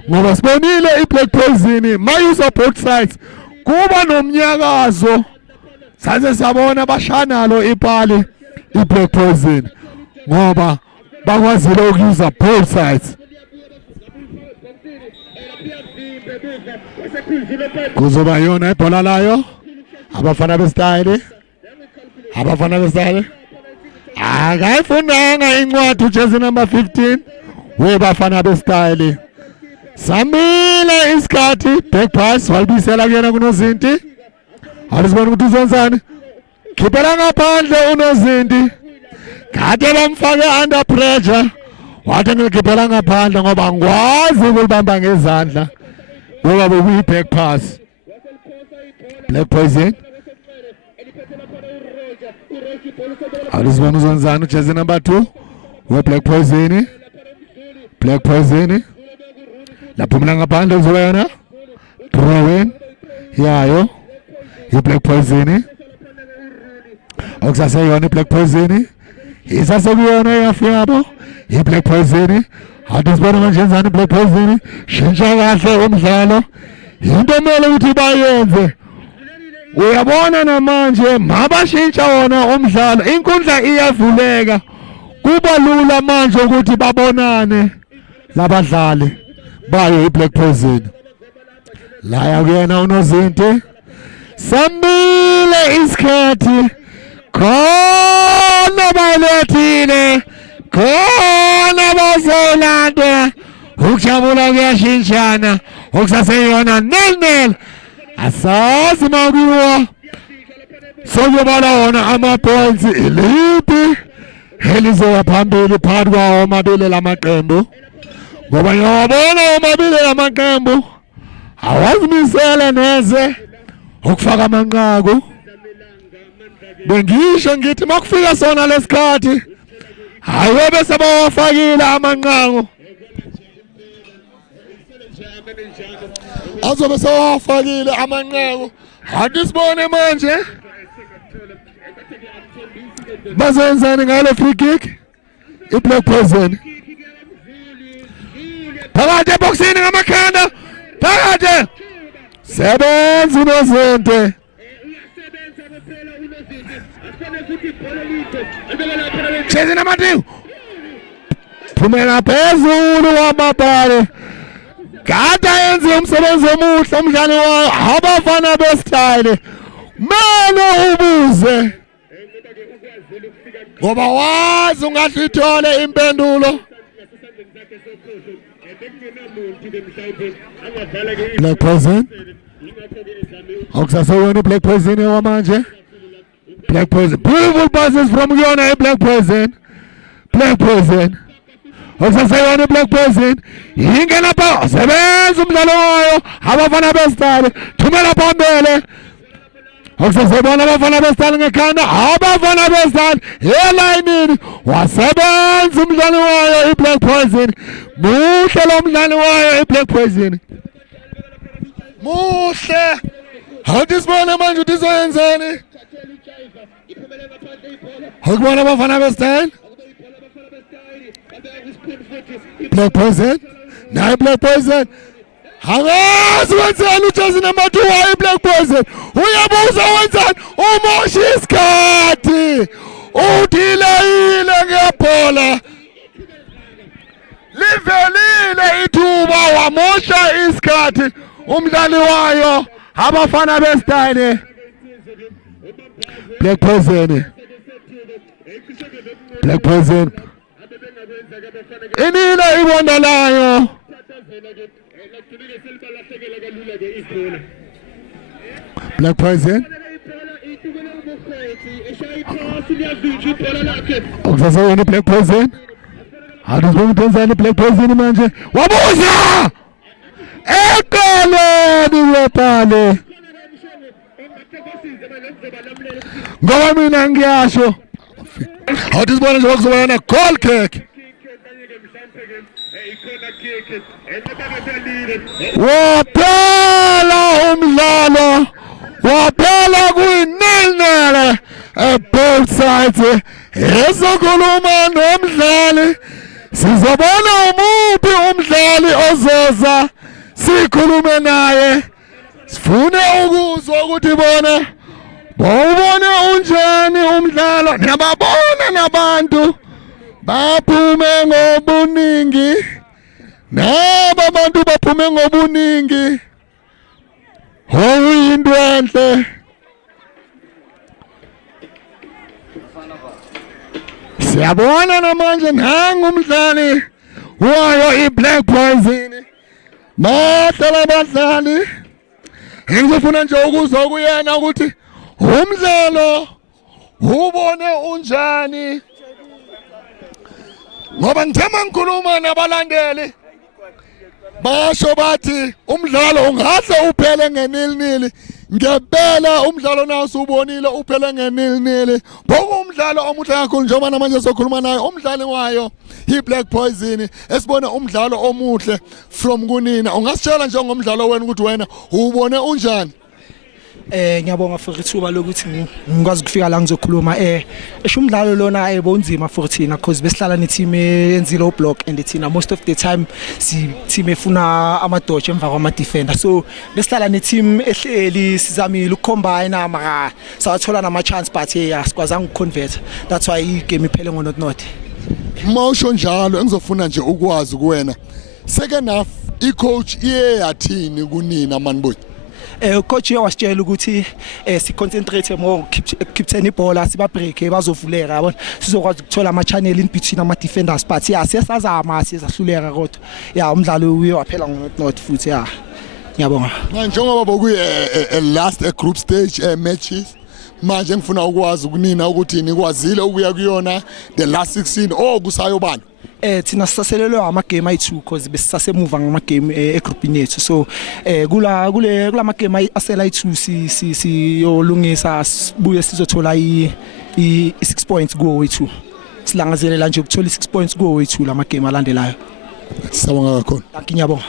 Ngoba sibonile iBlack Poison mayusa both sides kuba nomnyakazo. Saze sabona bashanalo ipali iBlack Poison ngoba bakwazile ukuuser both sides. Kuzoba yona ibhola layo abafana bestyle. Abafana bestyle akayifundanga incwadi ujezi number 15 webafana bestyle. Samile isikhathi back pass walibisela kuyena kunozinti. Alisibona ukuthi uzonsani khiphela ngaphandle unozinti. Kade bamfake under pressure wathi ngikhiphela ngaphandle ngoba ngikwazi ukulibamba ngezandla ngoba bokuyi back pass. Black Poison alisibona uzonsani ujezi number 2 we-Black Poison. Black Poison laphumela ngaphandle kuzoba yona drawing yayo iBlack Poison. Okusaseyona iBlack Poison isasekuyona yafiyabo iBlack Poison. Athi sibona manje enzani iBlack Poison shintsha kahle umdlalo into emele ukuthi bayenze. Uyabona namanje mabashintsha wona umdlalo inkundla iyavuleka kuba lula manje ukuthi babonane labadlali bayo iBlack Poison. Laya kuyena unozinti Samile isikhathi khona balethile khona bazolanda ukujabula kuyashintshana okusaseyona 0-0. Asazi makuwa sokubala wona ama-points iliphi elizoya phambili phakathi kwawo omabili lamaqembu ngoba ngiyabona omabili lamaqembu awazimisele neze ukufaka amanqaku. Bengisho ngithi makufika sona lesikhathi hayi bese bawafakile amanqaku azobe sewafakile amanqaku. Kanti sibone manje bazenzani ngale free kick iBlack Poison phakathi eboxini ngamakhanda phakathi sebenza unozinti chezi namatiwe phumela phezulu wamabhale gada yenze umsebenzi omuhle umdlali wayo abafana bestyle mele ubuze ngoba wazi ungahlithole impendulo. Black Poison okusaseyona iBlack Poison wamanje. Black Poison beautiful passes from yona iBlack Poison. Black Poison okusaseyona iBlack Poison ingena pha sebenza umdlalo wayo abafana bestyle thumela phambili okusasebona abafana bestyle ngekhanda abafana bestyle elayinini wasebenza umdlalo wayo iBlack Poison. Muhle lo mdlalo wayo iBlack Poison muhle. Hathi sibona manje ukuthi izoyenzani ukubona abafana bestyle Black Poison naye Black Poison akazi wenzani ujezi number 2 wayo iBlack Poison uyabuza wenzani umosha isikhathi uthileyile ngebhola livelile ithuba wamosha isikhathi umdlali wayo abafana bestyle Black Poison. Black Poison inile ibonda layo Black Poison okusaseyona iBlack Poison Hadisibona Tanzania Black Poison manje wabuza eqaleni wepale ngoba mina ngiyasho hadisibona nje kuzoba na goal kick waphela umdlalo waphela kuyinene both sides ezokhuluma nomdlali sizobona umuphi umdlali ozoza sikhulume naye sifune ukuzwa ukuthi bona bawubona unjani umdlalo niyababona nabantu baphume ngobuningi naba bantu baphume ngobuningi oyinto enhle siyabona namanje nangu umdlali wayo iBlack Poison bahlala abadlali ngizofuna nje ukuzwa kuyena ukuthi umdlalo ubone unjani ngoba ngithema ngikhuluma nabalandeli basho bathi umdlalo ungahle uphele ngenilnili ngempela umdlalo nawo usubonile uphele ngenilnili boku umdlalo omuhle kakhulu njengoba namanje sokhuluma nayo umdlali wayo iBlack Poison esibona umdlalo omuhle from kunina ungasitshela njengomdlalo wena ukuthi wena ubone unjani ngiyabonga for ithuba lokuthi ngikwazi ukufika la ngizokhuluma esho umdlalo lona ebonzima for thina because besihlala neteam enzile ublock and thina most of the time si team efuna amadotshe emva kwama defender so besihlala neteam ehleli sizamile ukucombine ama sawathola nama chance but sikwazanga ukuconvert that's why igame iphele ngo-not mawusho njalo engizofuna nje ukwazi kuwena second half icoach iye yathini kunina manboy coach wasitshela ukuthi si concentrate more keeptheni ibhola siba break bazovuleka yabona sizokwazi ukuthola ama channel in between ama defenders but siyasazama siyahluleka kodwa umdlalo uye waphela ngo-not futhi ngiyabonga manje ngoba bokuyi last group stage matches manje ngifuna ukwazi kunina ukuthi nikwazile ukuya kuyona the last 16 kusayobana thina sisaselelwe ama game ayi2 because besisasemuva ngama game egroupini yethu so kula ma game asela ayi2 siyolungisa sibuye sizothola i6 points go wethu silangazelela nje ukuthola i6 points go wethu la ma game alandelayo sawonga kakhulu ngiyabonga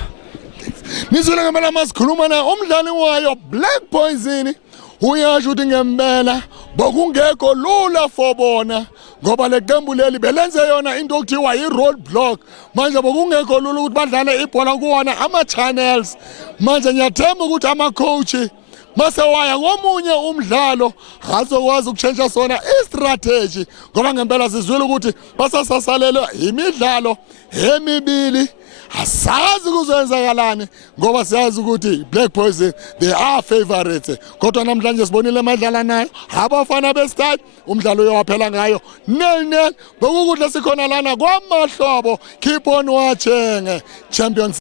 nizwile ngemela masikhuluma na umdlali wayo Black Poison uyasho ukuthi ngempela bokungekho lula for bona ngoba le qembu leli belenze yona into okuthiwa i-road block manje bokungekho lula ukuthi badlale ibhola kuwona ama-channels manje ngiyathemba ukuthi ama-coach mase waya ngomunye umdlalo azokwazi ukutshentsha sona i-strategy ngoba ngempela sizwile ukuthi basasasalelwe imidlalo emibili asazi kuzoyenzakalani ngoba siyazi ukuthi Black Poison they are favorites kodwa namhlanje sibonile amadlala nayo abafana bestart umdlalo uyowaphela ngayo 0-0 bokukudla sikhona lana kwamahlobo keep on watching champions